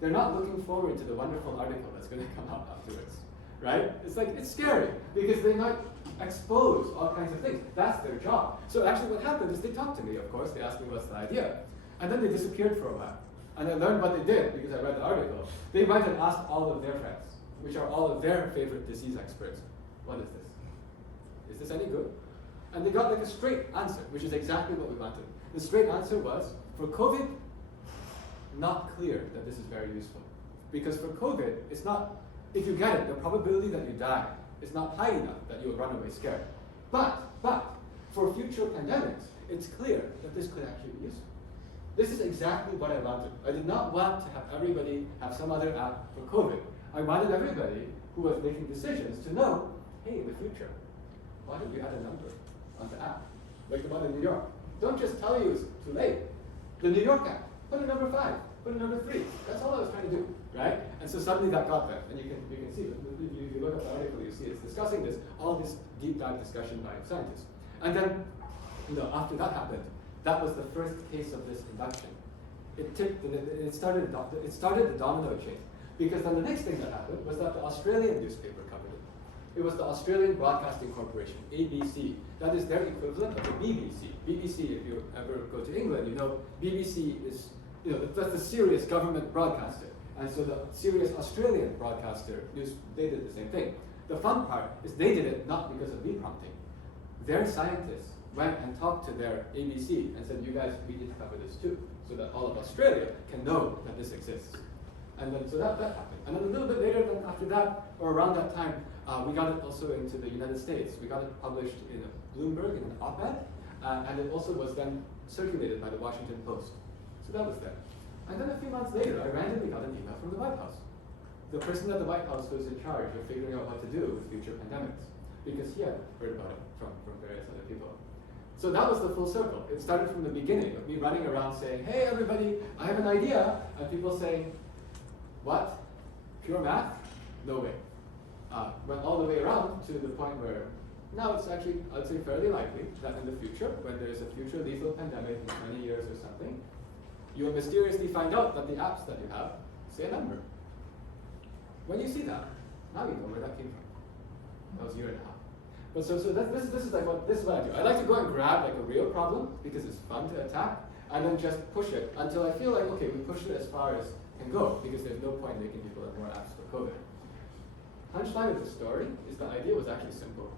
they're not looking forward to the wonderful article that's going to come out afterwards, right? It's like, it's scary because they might expose all kinds of things. That's their job. So actually what happened is they talked to me, of course, they asked me what's the idea, and then they disappeared for a while. And I learned what they did because I read the article. They went and asked all of their friends, which are all of their favorite disease experts, what is this? Is this any good? And they got like a straight answer, which is exactly what we wanted. The straight answer was, for COVID, not clear that this is very useful. Because for COVID, it's not, if you get it, the probability that you die is not high enough that you'll run away scared. But, for future pandemics, it's clear that this could actually be useful. This is exactly what I wanted. I did not want to have everybody have some other app for COVID. I wanted everybody who was making decisions to know, hey, in the future, why don't you add a number on the app? Like the one in New York. Don't just tell you it's too late. The New York app, put a number 5, put a number 3. That's all I was trying to do, right? And so suddenly that got there. And you can see, if you look at the article, you see it's discussing this, all this deep dive discussion by scientists. And then, after that happened, that was the first case of this induction. It tipped, it started the domino chain. Because then the next thing that happened was that the Australian newspaper covered it. It was the Australian Broadcasting Corporation, ABC. That is their equivalent of the BBC. BBC, if you ever go to England, you know BBC is, that's the serious government broadcaster. And so the serious Australian broadcaster, they did the same thing. The fun part is they did it not because of me prompting. Their scientists went and talked to their ABC and said, you guys, we need to cover this too, so that all of Australia can know that this exists. And then, so that happened. And then a little bit later than after that, or around that time, we got it also into the United States. We got it published in Bloomberg in an op-ed, and it also was then circulated by the Washington Post. So that was there. And then a few months later, I randomly got an email from the White House. The person at the White House was in charge of figuring out what to do with future pandemics, because he had heard about it from various other people. So that was the full circle. It started from the beginning of me running around saying, hey everybody, I have an idea, and people saying, what? Pure math? No way. Went all the way around to the point where now it's actually, I'd say, fairly likely that in the future, when there's a future lethal pandemic in 20 years or something, you'll mysteriously find out that the apps that you have say a number. When you see that, now you know where that came from. That was a year and a half. But so this is what I do. I like to go and grab like a real problem because it's fun to attack, and then just push it until I feel like, okay, we pushed it as far as can go, because there's no point making people have more apps for COVID. Punchline of the story is the idea was actually simple,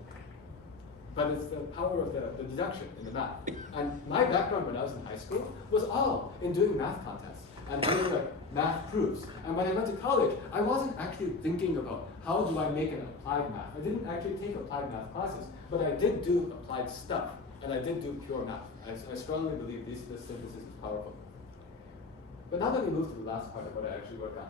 but it's the power of the deduction in the math. And my background when I was in high school was all in doing math contests and doing like math proofs. And when I went to college, I wasn't actually thinking about how do I make an applied math. I didn't actually take applied math classes, but I did do applied stuff, and I did do pure math. I strongly believe this synthesis is powerful. But now let me move to the last part of what I actually work on,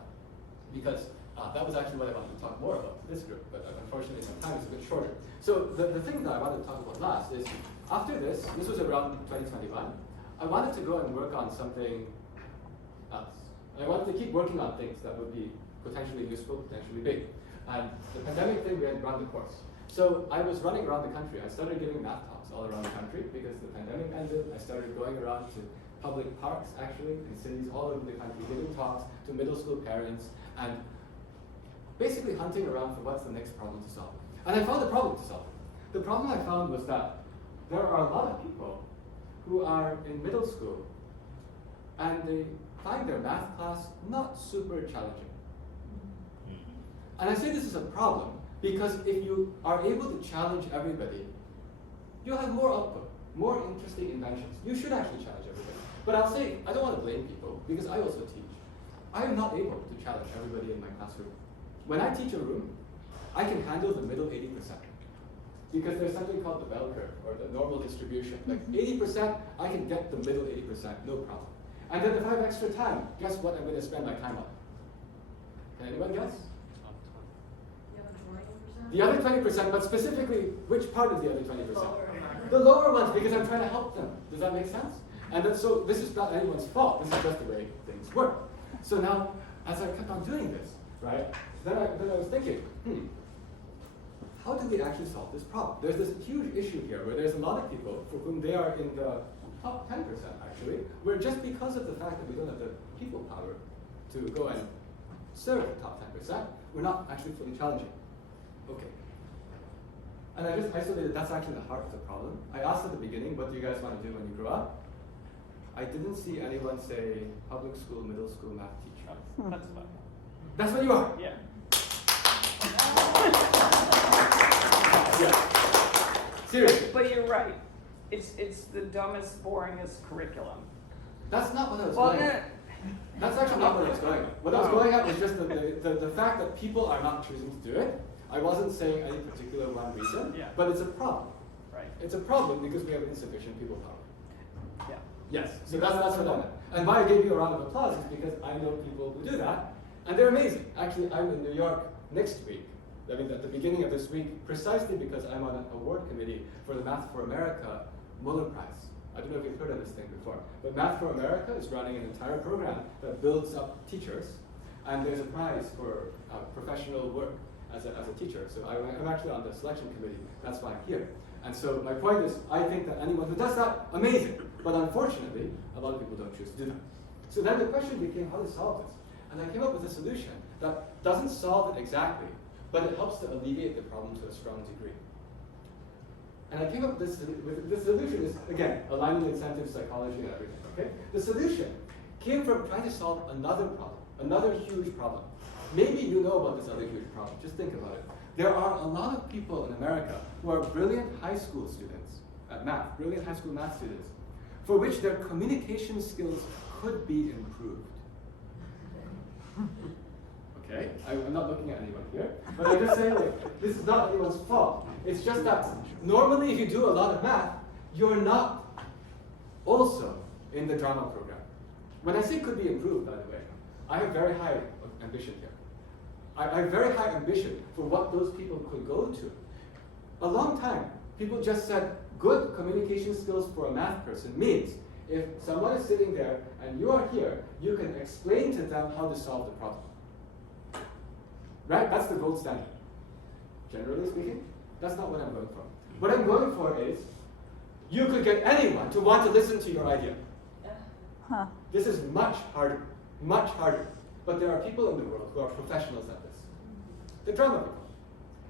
because that was actually what I wanted to talk more about to this group, but unfortunately my time is a bit shorter. So the thing that I wanted to talk about last is, after this was around 2021, I wanted to go and work on something else. I wanted to keep working on things that would be potentially useful, potentially big. And the pandemic thing, we had run the course. So I was running around the country. I started giving math talks all around the country because the pandemic ended. I started going around to public parks, actually, in cities all over the country, giving talks to middle school parents, and basically hunting around for what's the next problem to solve. And I found a problem to solve. The problem I found was that there are a lot of people who are in middle school, and they find their math class not super challenging. And I say this is a problem because if you are able to challenge everybody, you'll have more output, more interesting inventions. You should actually challenge everybody. But I'll say, I don't want to blame people because I also teach. I am not able to challenge everybody in my classroom. When I teach a room, I can handle the middle 80%. Because there's something called the bell curve, or the normal distribution. Like 80%, I can get the middle 80%, no problem. And then if I have extra time, guess what I'm going to spend my time on? Can anyone guess? The other 20%, but specifically, which part is the other 20%? The lower ones, because I'm trying to help them. Does that make sense? And then, so this is not anyone's fault. This is just the way things work. So now, as I kept on doing this, right, then I was thinking, how do we actually solve this problem? There's this huge issue here where there's a lot of people for whom they are in the top 10% actually, where just because of the fact that we don't have the people power to go and serve the top 10%, we're not actually fully challenging. Okay. And I just isolated, that's actually the heart of the problem. I asked at the beginning, what do you guys want to do when you grow up? I didn't see anyone say public school, middle school math teacher. That's fine. That's what you are? Yeah. Yeah. Seriously. But you're right. It's the dumbest, boringest curriculum. That's not what I was Well, going at. That's actually not what I was going at. What I was going at was just the fact that people are not choosing to do it. I wasn't saying any particular one reason, but it's a problem. Right. It's a problem because we have insufficient people power. Yeah. Yes, so that's what I meant. And why I gave you a round of applause is because I know people who do that, and they're amazing. Actually, I'm in New York next week. I mean, at the beginning of this week, precisely because I'm on an award committee for the Math for America Mellon Prize. I don't know if you've heard of this thing before, but Math for America is running an entire program that builds up teachers, and there's a prize for professional work as a teacher. So I'm actually on the selection committee. That's why I'm here. And so my point is, I think that anyone who does that, amazing. But unfortunately, a lot of people don't choose to do that. So then the question became, how to solve this? And I came up with a solution that doesn't solve it exactly, but it helps to alleviate the problem to a strong degree. And I came up with this solution is, again, aligning incentives, psychology, and everything, okay? The solution came from trying to solve another problem, another huge problem. Maybe you know about this other huge problem, just think about it. There are a lot of people in America who are brilliant high school students at math, brilliant high school math students, for which their communication skills could be improved. Okay, I'm not looking at anyone here, but I'm just saying, like, this is not anyone's fault. It's just that normally if you do a lot of math, you're not also in the drama program. When I say could be improved, by the way, I have very high ambition here. I have very high ambition for what those people could go to. A long time, people just said good communication skills for a math person means if someone is sitting there and you are here, you can explain to them how to solve the problem. Right? That's the gold standard. Generally speaking, that's not what I'm going for. What I'm going for is you could get anyone to want to listen to your idea. Huh. This is much harder, much harder. But there are people in the world who are professionals at this. The drama people.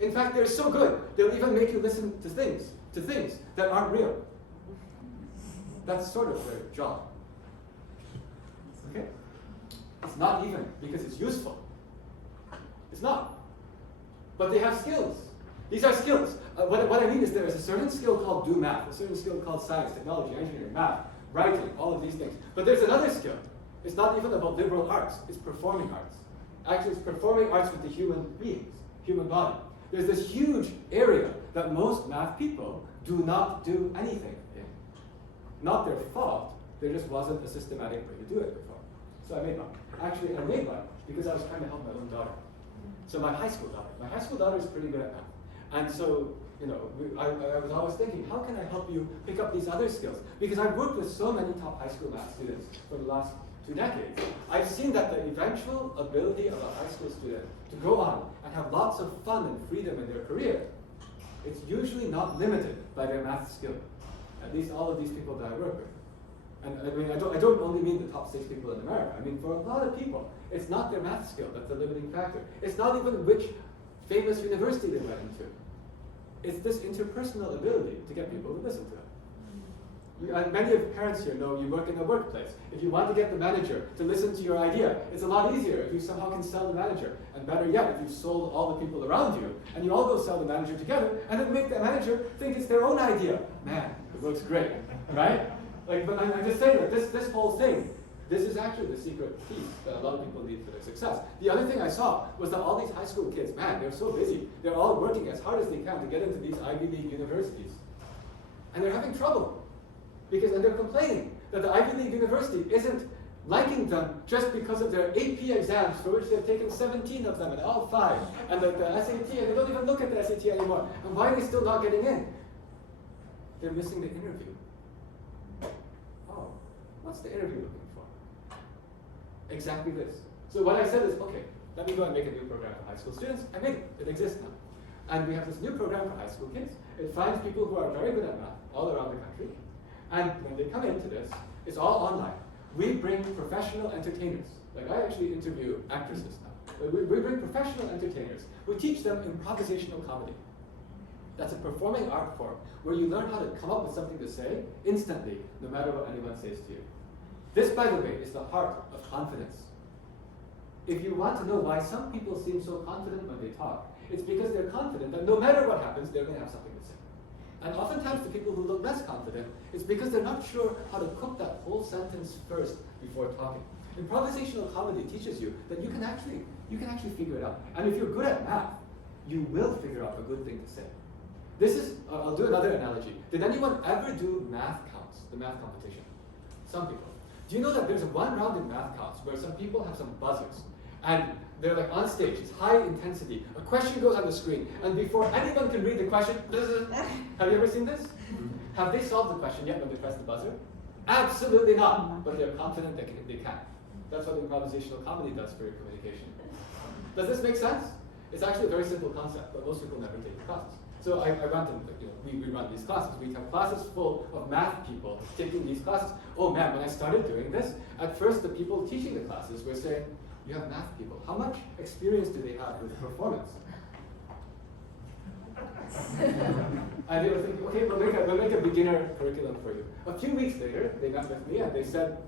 In fact, they're so good, they'll even make you listen to things that aren't real. That's sort of their job. Okay? It's not even because it's useful. It's not. But they have skills. These are skills. What I mean is there is a certain skill called do math, a certain skill called science, technology, engineering, math, writing, all of these things. But there's another skill. It's not even about liberal arts, it's performing arts. Actually, it's performing arts with the human beings, human body. There's this huge area that most math people do not do anything in. Not their fault, there just wasn't a systematic way to do it before. So I made one. Actually, I made one because I was trying to help my own daughter. So my high school daughter is pretty good at math. And so, you know, I was always thinking, how can I help you pick up these other skills? Because I've worked with so many top high school math students for the last 2 decades. I've seen that the eventual ability of a high school student to go on and have lots of fun and freedom in their career, it's usually not limited by their math skill. At least all of these people that I work with. And I mean, I don't only mean the top 6 people in America. I mean, for a lot of people, it's not their math skill that's the limiting factor. It's not even which famous university they went into. It's this interpersonal ability to get people to listen to them. And many of parents here know you work in a workplace. If you want to get the manager to listen to your idea, it's a lot easier if you somehow can sell the manager. And better yet, if you've sold all the people around you, and you all go sell the manager together, and then make the manager think it's their own idea. Man, it looks great, right? Like, but I'm just saying that this whole thing, this is actually the secret piece that a lot of people need for their success. The other thing I saw was that all these high school kids, man, they're so busy. They're all working as hard as they can to get into these Ivy League universities. And they're having trouble. And they're complaining that the Ivy League university isn't liking them just because of their AP exams, for which they've taken 17 of them and all 5, and the SAT, and they don't even look at the SAT anymore. And why are they still not getting in? they're missing the interview. Oh, what's the interview looking for? Exactly this. So what I said is, okay, let me go and make a new program for high school students. I made it. It exists now. And we have this new program for high school kids. It finds people who are very good at math all around the country. And when they come into this, it's all online. We bring professional entertainers. Like I actually interview actresses now. We bring professional entertainers who teach them improvisational comedy. That's a performing art form where you learn how to come up with something to say instantly, no matter what anyone says to you. This, by the way, is the heart of confidence. If you want to know why some people seem so confident when they talk, it's because they're confident that no matter what happens, they're going to have something to say. And oftentimes the people who look less confident, it's because they're not sure how to cook that whole sentence first before talking. Improvisational comedy teaches you that you can actually figure it out. And if you're good at math, you will figure out a good thing to say. This is, I'll do another analogy. Did anyone ever do math counts, the math competition? Some people. Do you know that there's one round in math counts where some people have some buzzers, and they're like on stage, it's high intensity. A question goes on the screen, and before anyone can read the question, have you ever seen this? Have they solved the question yet when they press the buzzer? Absolutely not, but they're confident they can. That's what improvisational comedy does for your communication. Does this make sense? It's actually a very simple concept, but most people never take the classes. So I run them, we run these classes. We have classes full of math people taking these classes. Oh man, when I started doing this, at first the people teaching the classes were saying, you have math people. How much experience do they have with performance? And they were thinking, okay, we'll make a beginner curriculum for you. A few weeks later, they met with me and they said,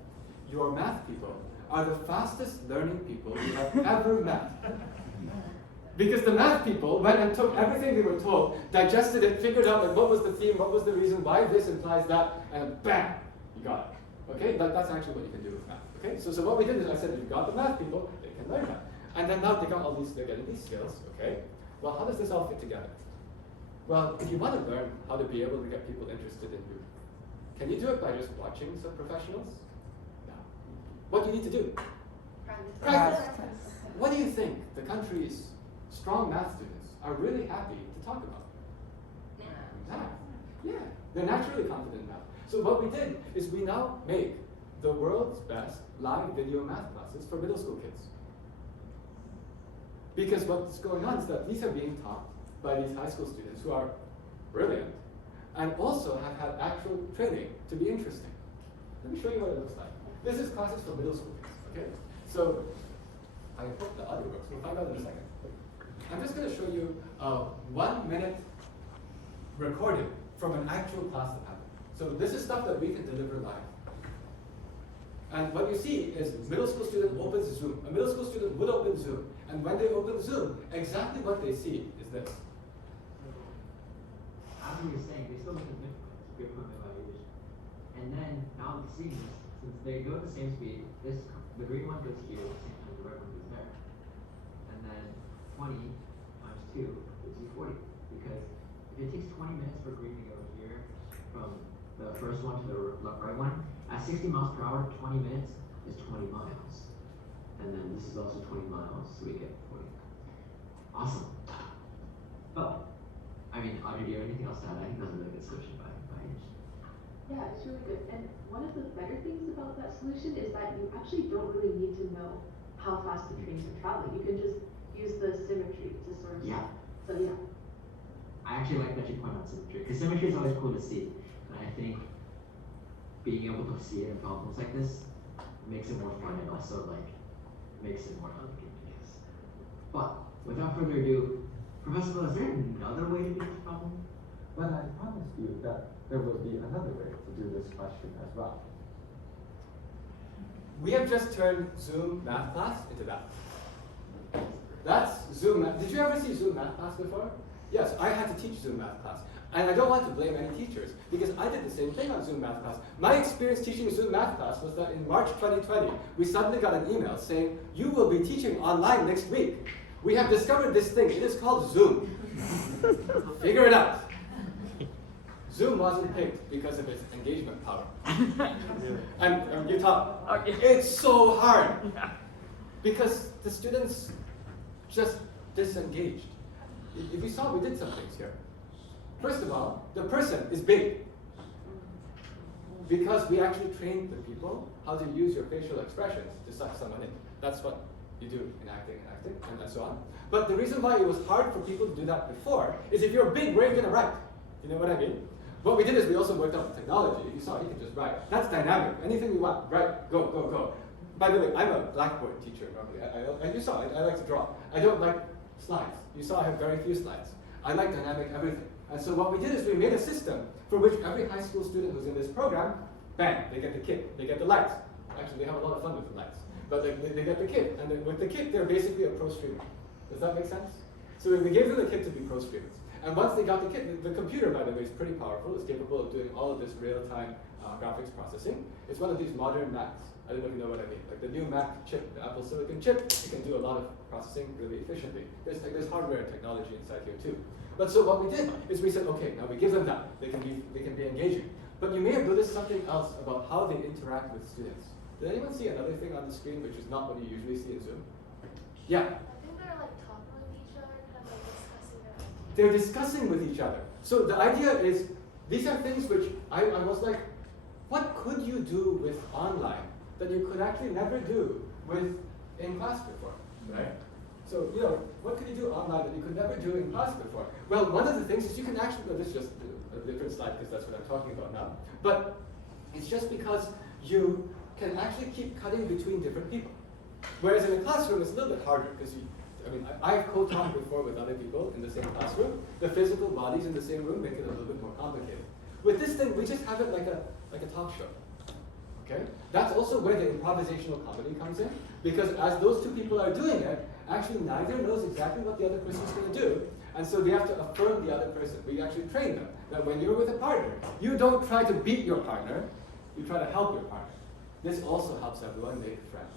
your math people are the fastest learning people we have ever met. Because the math people went and took everything they were told, digested it, figured out like what was the theme, what was the reason, why this implies that, and bam, you got it. Okay, that's actually what you can do with math. Okay, so what we did is I said, you've got the math people, they can learn that. And then now they got all these, they're getting these skills, okay? Well, how does this all fit together? Well, if you want to learn how to be able to get people interested in you, can you do it by just watching some professionals? No. What do you need to do? Practice. What do you think the country's strong math students are really happy to talk about? Math. Yeah, they're naturally confident in math. So what we did is we now make the world's best live video math classes for middle school kids. Because what's going on is that these are being taught by these high school students who are brilliant and also have had actual training to be interesting. Let me show you what it looks like. This is classes for middle school kids, okay? So I hope the audio works. We'll find out in a second. I'm just going to show you a 1 minute recording from an actual class that happened. So this is stuff that we can deliver live. And what you see is a middle school student opens Zoom. A middle school student would open Zoom. And when they open Zoom, exactly what they see is this. As we were saying, they still need to good equipment evaluation. And then now the scenes, since they go at the same speed, the green one goes here at the same time the red one goes there. And then 20 times 2 gives you 40. Because if it takes 20 minutes for green to go here from the first one to the right one, at 60 miles per hour, 20 minutes is 20 miles. And then this is also 20 miles, so we get 40. Awesome. Oh, I mean, Audrey, do you have anything else to add? I think that's a really good solution by age. Yeah, it's really good. And one of the better things about that solution is that you actually don't really need to know how fast the trains are traveling. You can just use the symmetry to sort of. Yeah. So yeah. I actually like that you point out symmetry, because symmetry is always cool to see. And I think being able to see it in problems like this makes it more fun and also like makes it more elegant, I guess. But without further ado, Professor Loh, is there another way to do this problem? Well, I promised you that there will be another way to do this question as well. We have just turned Zoom math class into that. That's Zoom math. Did you ever see Zoom math class before? Yes, I had to teach Zoom math class. And I don't want to blame any teachers, because I did the same thing on Zoom math class. My experience teaching Zoom math class was that in March 2020, we suddenly got an email saying, you will be teaching online next week. We have discovered this thing. It is called Zoom. Figure it out. Zoom wasn't picked because of its engagement power. And you talk. It's so hard. Because the students just disengaged. If you saw, we did some things here. First of all, the person is big. because we actually trained the people how to use your facial expressions to suck someone in. That's what you do in acting, and so on. But the reason why it was hard for people to do that before is if you're big, where are you going to write? You know what I mean? What we did is we also worked out the technology. You saw you can just write. That's dynamic. Anything you want, write, go, go, go. By the way, I'm a blackboard teacher normally. And you saw it, I like to draw. I don't like slides. You saw I have very few slides. I like dynamic everything. And so what we did is we made a system for which every high school student who's in this program, bang, they get the kit, they get the lights. Actually, they have a lot of fun with the lights. But they get the kit, and then with the kit, they're basically a pro streamer. Does that make sense? So we gave them the kit to be pro streamers. And once they got the kit, the computer, by the way, is pretty powerful. It's capable of doing all of this real-time graphics processing. It's one of these modern Macs. I don't know if you know what I mean. Like the new Mac chip, the Apple Silicon chip, it can do a lot of processing really efficiently. There's hardware and technology inside here too. But so what we did is we said, okay, now we give them that. They can be engaging. But you may have noticed something else about how they interact with students. Did anyone see another thing on the screen which is not what you usually see in Zoom? Yeah. I think they're like talking with each other, kind of like discussing their ideas. They're discussing with each other. So the idea is, these are things which I was like, what could you do with online that you could actually never do with in class before, right? So, you know, what could you do online that you could never do in class before? Well, one of the things is you can actually, this is just a different slide because that's what I'm talking about now, but it's just because you can actually keep cutting between different people. Whereas in a classroom, it's a little bit harder because I've co-taught before with other people in the same classroom. The physical bodies in the same room make it a little bit more complicated. With this thing, we just have it like a talk show. Okay? That's also where the improvisational comedy comes in, because as those two people are doing it, actually neither knows exactly what the other person's going to do, and so they have to affirm the other person. We actually train them that when you're with a partner, you don't try to beat your partner, you try to help your partner. This also helps everyone make friends.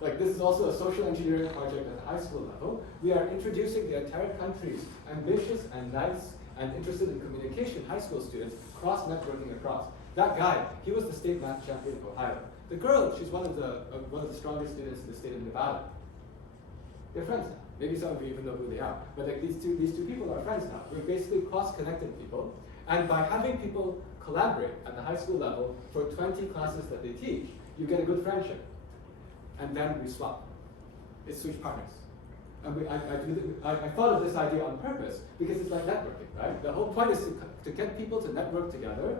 Like this is also a social engineering project at the high school level. We are introducing the entire country's ambitious and nice and interested in communication high school students cross-networking across. That guy, he was the state math champion of Ohio. The girl, she's one of the strongest students in the state of Nevada. They're friends now. Maybe some of you even know who they are. But like these two people are friends now. We're basically cross-connecting people. And by having people collaborate at the high school level for 20 classes that they teach, you get a good friendship. And then we swap. It's switch partners. And I thought of this idea on purpose because it's like networking, right? The whole point is to get people to network together,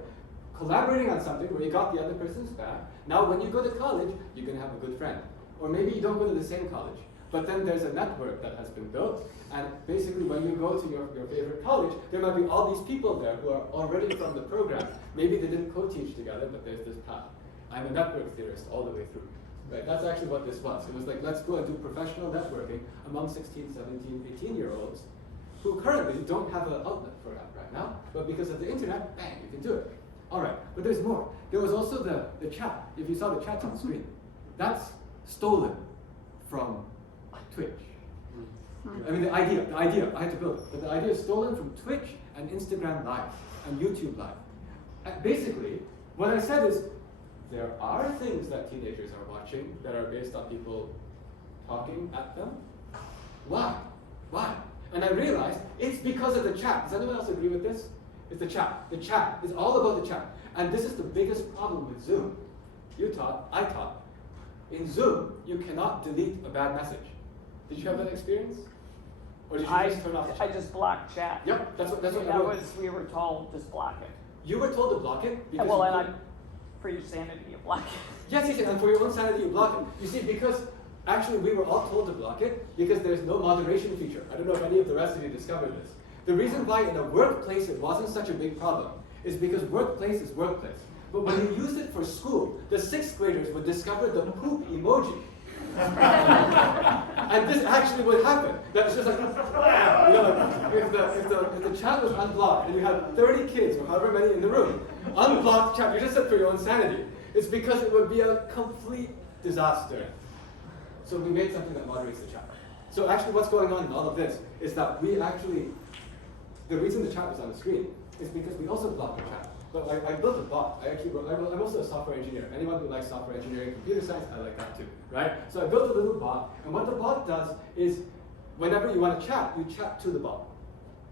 collaborating on something where you got the other person's back. Now when you go to college, you're going to have a good friend. Or maybe you don't go to the same college, but then there's a network that has been built, and basically when you go to your favorite college, there might be all these people there who are already from the program. Maybe they didn't co-teach together, but there's this path. I'm a network theorist all the way through. Right? That's actually what this was. It was like, let's go and do professional networking among 16, 17, 18-year-olds who currently don't have an outlet for that right now, but because of the internet, bang, you can do it. All right, but there's more. There was also the chat. If you saw the chat on the screen, that's stolen from Twitch. I mean, the idea, I had to build it, but the idea is stolen from Twitch and Instagram Live and YouTube Live. And basically, what I said is, there are things that teenagers are watching that are based on people talking at them. Why? Why? And I realized it's because of the chat. Does anyone else agree with this? It's the chat. The chat is all about the chat. And this is the biggest problem with Zoom. You taught, I taught. In Zoom, you cannot delete a bad message. Did you have that experience? Or did you just turn off the chat? I just blocked chat. Yep, that's what we were told, just block it. You were told to block it? Because for your sanity, you block it. Yes, and for your own sanity, you block it. You see, because actually we were all told to block it because there's no moderation feature. I don't know if any of the rest of you discovered this. The reason why in a workplace it wasn't such a big problem is because workplace is workplace. But when you used it for school, the 6th graders would discover the poop emoji. And this actually would happen. That's just like, you know, if the chat was unblocked and you had 30 kids or however many in the room, unblocked chat, you just said for your own sanity, it's because it would be a complete disaster. So we made something that moderates the chat. So actually what's going on in all of this is that we actually, the reason the chat was on the screen is because we also blocked the chat. But I built a bot. I'm also a software engineer. Anyone who likes software engineering, computer science, I like that too, right? So I built a little bot, and what the bot does is, whenever you want to chat, you chat to the bot.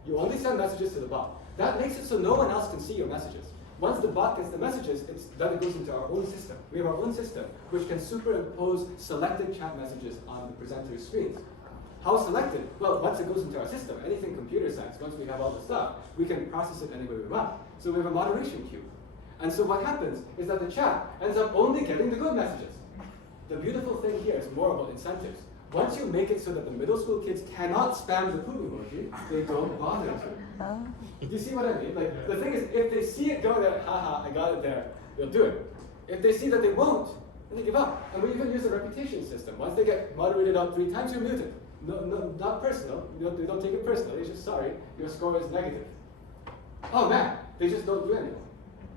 You only send messages to the bot. That makes it so no one else can see your messages. Once the bot gets the messages, then it goes into our own system. We have our own system, which can superimpose selected chat messages on the presenter's screens. How selected? Well, once it goes into our system, anything computer science, once we have all the stuff, we can process it any way we want. So we have a moderation queue. And so what happens is that the chat ends up only getting the good messages. The beautiful thing here is more about incentives. Once you make it so that the middle school kids cannot spam the poop emoji, they don't bother to. Do you see what I mean? Like, the thing is, if they see it go there, haha, I got it there, they'll do it. If they see that they won't, then they give up. And we even use a reputation system. Once they get moderated out 3 times, you're muted. No, not personal. They don't take it personally. It's just, sorry, your score is negative. Oh man, they just don't do anything.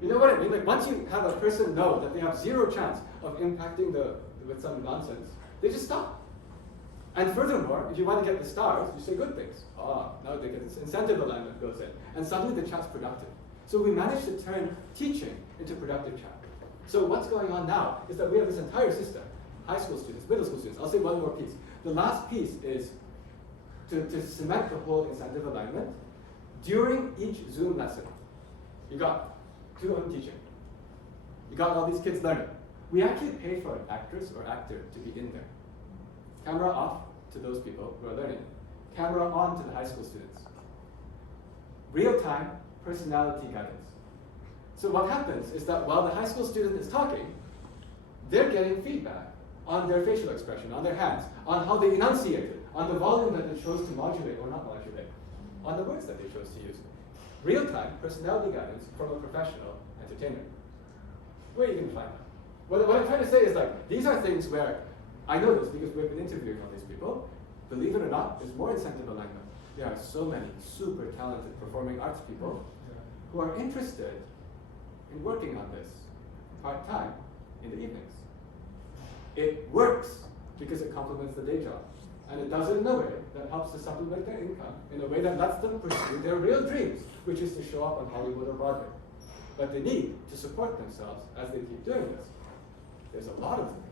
You know what I mean? Like, once you have a person know that they have 0 chance of impacting with some nonsense, they just stop. And furthermore, if you want to get the stars, you say good things. Now they get this incentive alignment goes in. And suddenly the chat's productive. So we managed to turn teaching into productive chat. So what's going on now is that we have this entire system. High school students, middle school students. I'll say one more piece. The last piece is to cement the whole incentive alignment. During each Zoom lesson, you got 2 on teaching. You got all these kids learning. We actually pay for an actress or actor to be in there. Camera off to those people who are learning. Camera on to the high school students. Real-time personality guidance. So what happens is that while the high school student is talking, they're getting feedback on their facial expression, on their hands, on how they enunciated, on the volume that they chose to modulate or not modulate, on the words that they chose to use. Real-time personality guidance from a professional entertainer. Where are you going to find that? What I'm trying to say is, like, these are things where I know this because we've been interviewing all these people. Believe it or not, there's more incentive alignment. There are so many super talented performing arts people who are interested in working on this part-time in the evenings. It works because it complements the day job. And it does it in a way that helps to supplement their income, in a way that lets them pursue their real dreams, which is to show up on Hollywood or Broadway. But they need to support themselves as they keep doing this. There's a lot of them.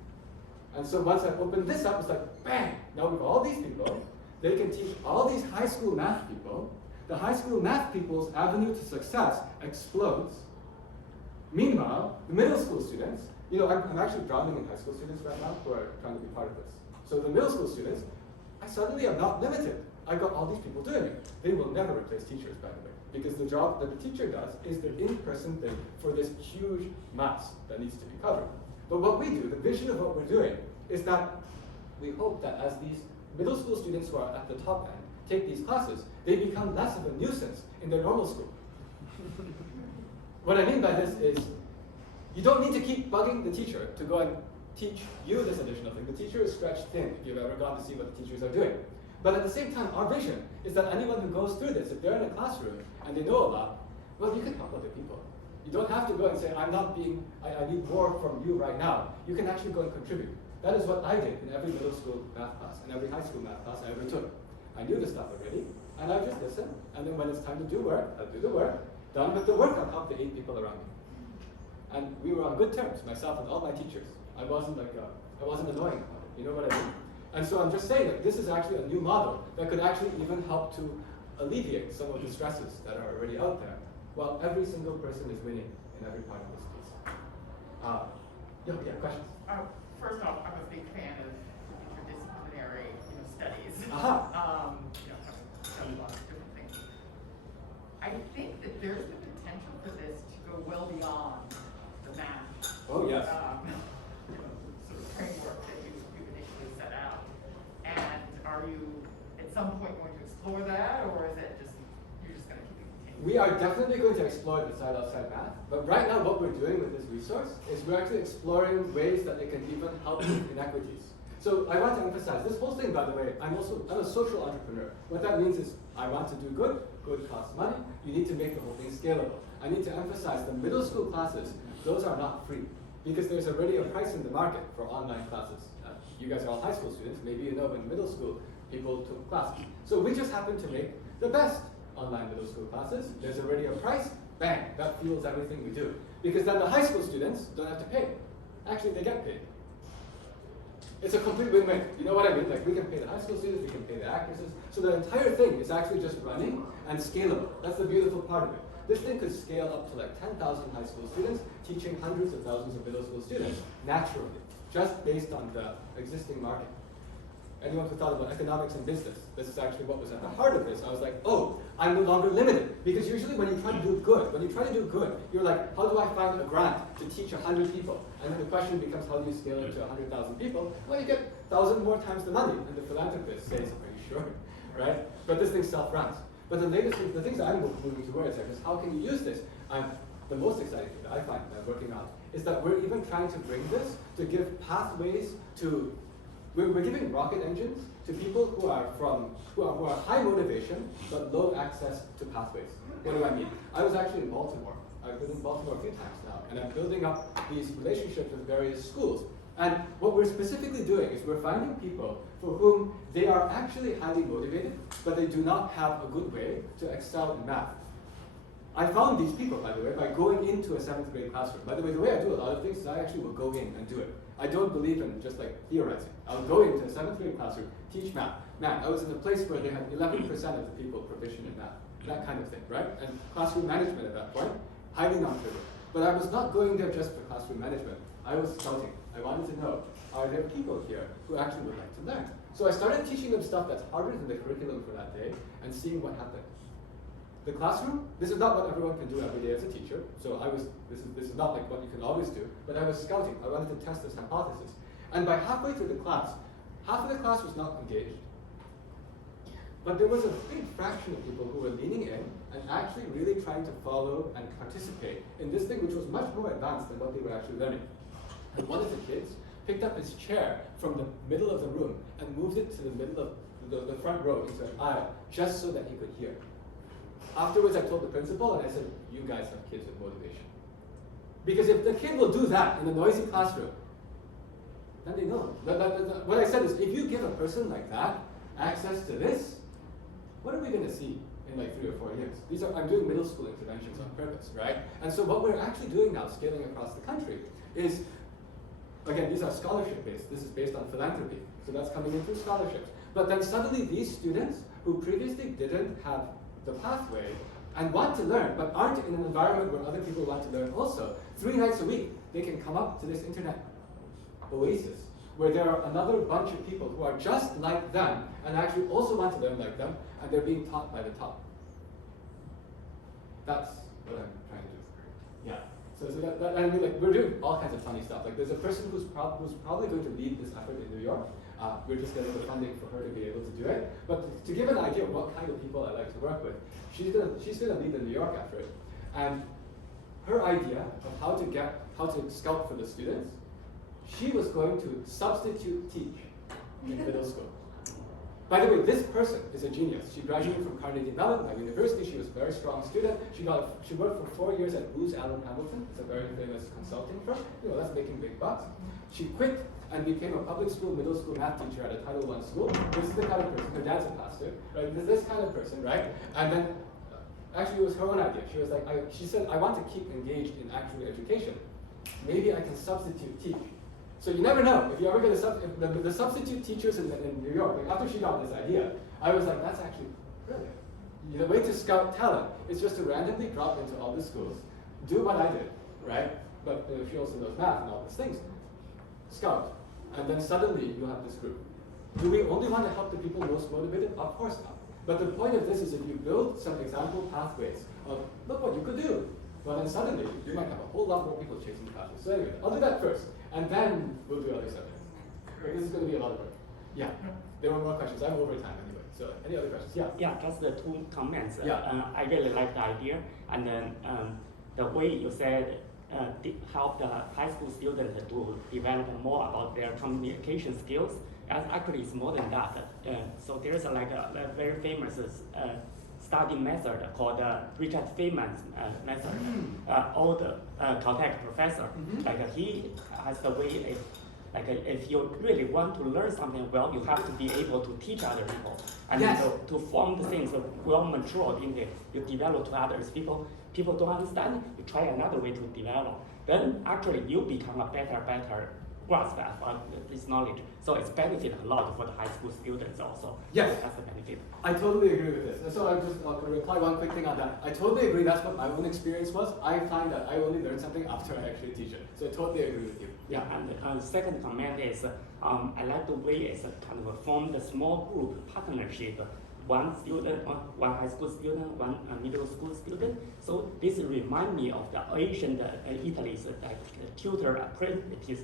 And so once I opened this up, it's like, bang! Now with all these people, they can teach all these high school math people. The high school math people's avenue to success explodes. Meanwhile, the middle school students, I'm actually drowning in high school students right now who are trying to be part of this. So the middle school students, I suddenly am not limited. I've got all these people doing it. They will never replace teachers, by the way, because the job that the teacher does is the in-person thing for this huge mass that needs to be covered. But what we do, the vision of what we're doing, is that we hope that as these middle school students who are at the top end take these classes, they become less of a nuisance in their normal school. What I mean by this is, you don't need to keep bugging the teacher to go and teach you this additional thing. The teacher is stretched thin if you've ever gone to see what the teachers are doing. But at the same time, our vision is that anyone who goes through this, if they're in a classroom and they know a lot, well, you can help other people. You don't have to go and say, I need more from you right now. You can actually go and contribute. That is what I did in every middle school math class and every high school math class I ever took. I knew the stuff already, and I just listen, and then when it's time to do work, I'll do the work. Done with the work, I'll help the 8 people around me. And we were on good terms, myself and all my teachers. I wasn't annoying about it, you know what I mean? And so I'm just saying that this is actually a new model that could actually even help to alleviate some of the stresses that are already out there, while every single person is winning in every part of this piece. Questions? First off, I'm a big fan of interdisciplinary, studies. Aha. Having done a lot of different things. I think that there's the potential for this to go well beyond the math. Oh yes. Sort of framework that you initially set out. And are you at some point going to explore that, or is it just you're just going to keep it contained? We are definitely going to explore the side-outside math, but right now what we're doing with this resource is we're actually exploring ways that it can even help with inequities. So I want to emphasize, this whole thing, by the way, I'm a social entrepreneur. What that means is I want to do good costs money, you need to make the whole thing scalable. I need to emphasize the middle school classes, those are not free, because there's already a price in the market for online classes. You guys are all high school students, maybe you know in middle school people took classes. So we just happen to make the best online middle school classes. There's already a price, bang, that fuels everything we do. Because then the high school students don't have to pay. Actually, they get paid. It's a complete win-win. You know what I mean? Like, we can pay the high school students, we can pay the actresses. So the entire thing is actually just running and scalable. That's the beautiful part of it. This thing could scale up to like 10,000 high school students, teaching hundreds of thousands of middle school students naturally, just based on the existing market. Anyone who thought about economics and business, this is actually what was at the heart of this. I was like, oh, I'm no longer limited. Because usually when you try to do good, you're like, how do I find a grant to teach 100 people? And then the question becomes, how do you scale it to 100,000 people? Well, you get 1,000 more times the money. And the philanthropist says, are you sure? Right? But this thing self-runs. But the things I'm moving towards is how can you use this? The most exciting thing that I find that I'm working on is that we're even trying to bring this to give pathways to. We're giving rocket engines to people who are high motivation but low access to pathways. What do I mean? I was actually in Baltimore. I've been in Baltimore a few times now, and I'm building up these relationships with various schools. And what we're specifically doing is we're finding people for whom they are actually highly motivated, but they do not have a good way to excel in math. I found these people, by the way, by going into a 7th grade classroom. By the way, the way I do a lot of things is I actually will go in and do it. I don't believe in just like theorizing. I'll go into a 7th grade classroom, teach math. Man, I was in a place where they had 11% of the people proficient in math. That kind of thing, right? And classroom management at that point, highly non-trivial. But I was not going there just for classroom management. I was scouting. I wanted to know, are there people here who actually would like to learn? So I started teaching them stuff that's harder than the curriculum for that day and seeing what happened. The classroom, this is not what everyone can do every day as a teacher, so this is not like what you can always do, but I was scouting. I wanted to test this hypothesis. And by halfway through the class, half of the class was not engaged, but there was a big fraction of people who were leaning in and actually really trying to follow and participate in this thing which was much more advanced than what they were actually learning. And one of the kids picked up his chair from the middle of the room and moved it to the middle of the front row into an aisle, just so that he could hear. Afterwards, I told the principal and I said, you guys have kids with motivation. Because if the kid will do that in a noisy classroom, then they know. What I said is, if you give a person like that access to this, what are we going to see in like 3 or 4 years? I'm doing middle school interventions on purpose, right? And so what we're actually doing now, scaling across the country, is, again, these are scholarship-based. This is based on philanthropy. So that's coming in through scholarships. But then suddenly these students who previously didn't have the pathway and want to learn, but aren't in an environment where other people want to learn also, 3 nights a week, they can come up to this internet oasis where there are another bunch of people who are just like them and actually also want to learn like them, and they're being taught by the top. That's what I'm trying to do. Yeah. So I mean, like, we're doing all kinds of funny stuff. Like, there's a person who's probably going to lead this effort in New York. We're just getting the funding for her to be able to do it. But to give an idea of what kind of people I like to work with, she's gonna lead the New York effort. And her idea of how to scout for the students, she was going to substitute teach in middle school. By the way, this person is a genius. She graduated from Carnegie Mellon, my university. She was a very strong student. She worked for 4 years at Booz Allen Hamilton. It's a very famous consulting firm. You know, that's making big bucks. She quit and became a public school, middle school math teacher at a Title I school. This is the kind of person. Her dad's a pastor, right? This kind of person, right? And then, actually, it was her own idea. She was like, she said, I want to keep engaged in actual education. Maybe I can substitute teach. So you never know. If you ever get the substitute teachers in New York, like after she got this idea, I was like, that's actually brilliant. The way to scout talent is just to randomly drop into all the schools, do what I did, right? But if she also knows math and all these things, scout. And then suddenly you have this group. Do we only want to help the people most motivated? Of course not. But the point of this is if you build some example pathways of, look what you could do, well then suddenly you might have a whole lot more people chasing the pathways. So anyway, I'll do that first. And then we'll do other subjects. But this is going to be a lot of work. Yeah. There were more questions. I'm over time anyway. So any other questions? Yeah. Yeah, just the 2 comments. Yeah. I really like the idea, and then the way you said help the high school students to develop more about their communication skills. Actually, it's more than that. So there's like a very famous study method called Richard Feynman's method. Old Caltech professor. Like he has the way. Like if you really want to learn something well, you have to be able to teach other people, and yes. to form the things well matured in there. You develop to others. People don't understand. You try another way to develop. Then actually you become a better grasp of this knowledge. So it's benefit a lot for the high school students also. Yes. So that's a benefit. I totally agree with this. And so I'll reply one quick thing on that. I totally agree. That's what my own experience was. I find that I only learn something after I actually teach it. So I totally agree with you. Yeah, and second comment is I like the way it's kind of form the small group partnership. One student, one high school student, one middle school student. So this remind me of the Asian Italy's tutor apprentice.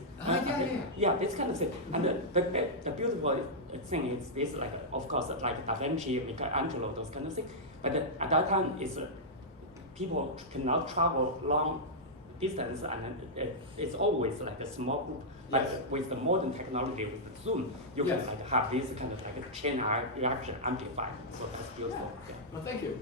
Yeah, this kind of thing. And the beautiful thing is this, like of course, like Da Vinci, Michelangelo, those kind of things. But at that time, is people cannot travel long distance, and it's always like a small group. But with the modern technology, with the Zoom, you can like have this kind of like a chain reaction amplified. So that's beautiful. Yeah. Well, thank you.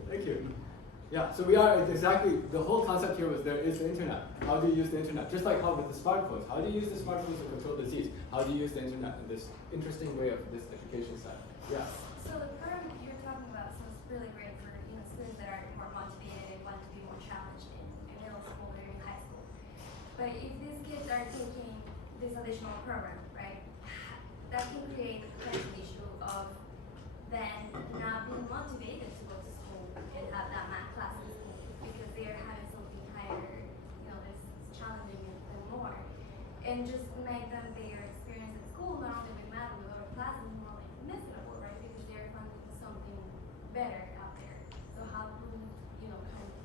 Yeah, so we are exactly, the whole concept here was there is the internet. How do you use the internet? Just like how with the smartphones. How do you use the smartphones to control disease? How do you use the internet in this interesting way of this education side? Yeah. So the program you're talking about sounds really great for students that are more motivated and want to be more challenged in middle school or in high school. But if these kids are taking this additional program, right, that can create an issue of then not being motivated to go to school and have that math class in school because they're having something higher, that's challenging and more. And just make them their experience at school not only with math but with other classes more like miserable, right? Because they're finding something better out there. So how can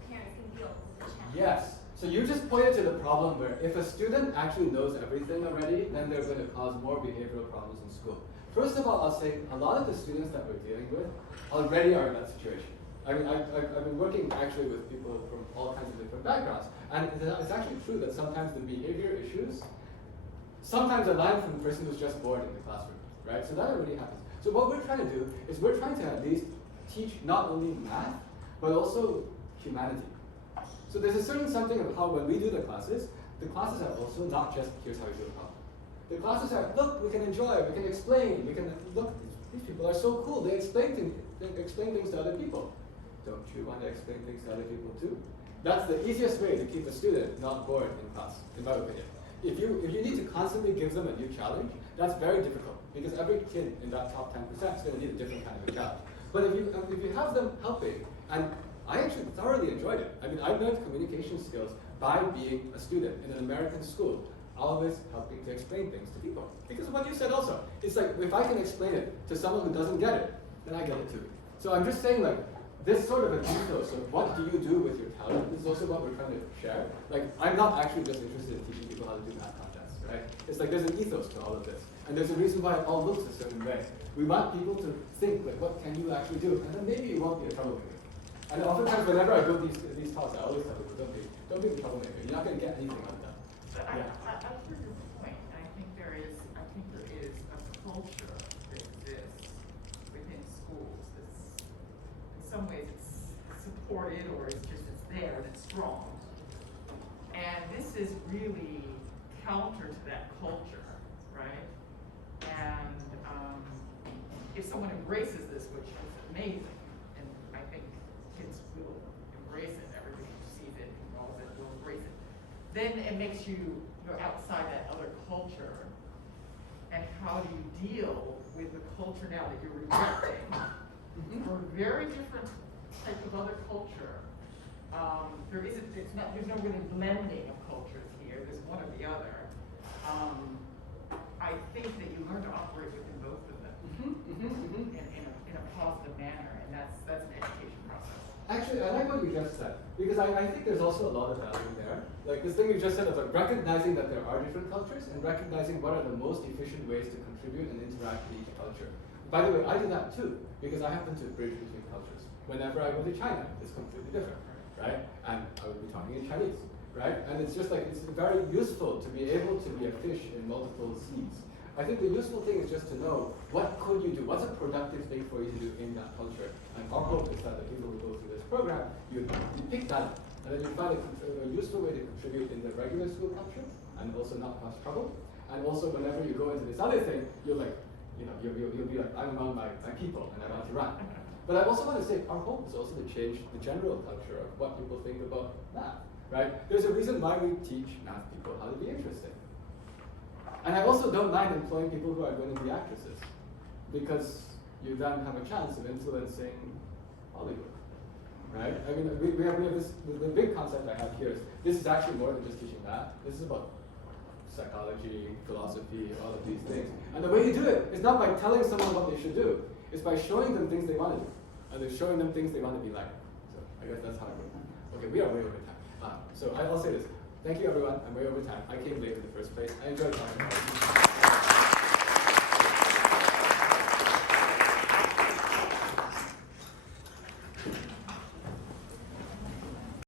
parents can deal with the challenge? Yes. So you just pointed to the problem where if a student actually knows everything already, then they're going to cause more behavioral problems in school. First of all, I'll say a lot of the students that we're dealing with already are in that situation. I mean, I've been working actually with people from all kinds of different backgrounds, and it's actually true that sometimes the behavior issues sometimes align from the person who's just bored in the classroom, right? So that already happens. So what we're trying to do is we're trying to at least teach not only math, but also humanity. So there's a certain something of how when we do the classes are also not just here's how you do a problem. The classes are, look, we can enjoy, we can explain, we can, look, these people are so cool, they explain things to other people. Don't you want to explain things to other people too? That's the easiest way to keep a student not bored in class, in my opinion. If you need to constantly give them a new challenge, that's very difficult because every kid in that top 10% is going to need a different kind of a challenge. But if you have them helping, and I actually thoroughly enjoyed it. I mean, I learned communication skills by being a student in an American school, always helping to explain things to people. Because of what you said also, it's like if I can explain it to someone who doesn't get it, then I get it too. So I'm just saying like, this sort of an ethos of what do you do with your talent is also what we're trying to share. Like, I'm not actually just interested in teaching people how to do math contests, right? It's like there's an ethos to all of this. And there's a reason why it all looks a certain way. We want people to think, like, what can you actually do? And then maybe you won't be a troublemaker. And oftentimes, whenever I go these talks, I always tell people, don't be a troublemaker. You're not going to get anything out of that. But I heard your point. I think there is a culture that exists within schools that's, in some ways, it's supported or it's there and it's strong. And this is really counter to that culture, right? And if someone embraces this, which is amazing, and I think kids will embrace it, everybody who sees it, knows it, will embrace it, then it makes you go outside that other culture. And how do you deal with the culture now that you're rejecting for a very different type of other culture? There's no really blending of cultures here. There's one or the other. I think that you learn to operate within both of them in a positive manner, and that's an education process. Actually, I like what you just said, because I think there's also a lot of value there. Like this thing you just said about recognizing that there are different cultures and recognizing what are the most efficient ways to contribute and interact with each culture. By the way, I do that too, because I happen to bridge between cultures. Whenever I go to China, it's completely different, right? And I would be talking in Chinese, right? And it's just like, it's very useful to be able to be a fish in multiple seas. I think the useful thing is just to know what could you do, what's a productive thing for you to do in that culture. And our hope is that the people who go through this program, you pick that, and then you find a useful way to contribute in the regular school culture, and also not cause trouble. And also whenever you go into this other thing, you're like, you'll be like, I'm among my people, and I want to run. But I also want to say, our hope is also to change the general culture of what people think about math, right? There's a reason why we teach math people how to be interesting. And I also don't mind employing people who are going to be actresses, because you then have a chance of influencing Hollywood, right? I mean, we have this, the big concept I have here is, this is actually more than just teaching math. This is about psychology, philosophy, all of these things. And the way you do it is not by telling someone what they should do, it's by showing them things they want to do, and then showing them things they want to be like. So I guess that's how I work. Okay, we are way over time. So I'll say this. Thank you, everyone. I'm way over time. I came late in the first place. I enjoyed talking about it.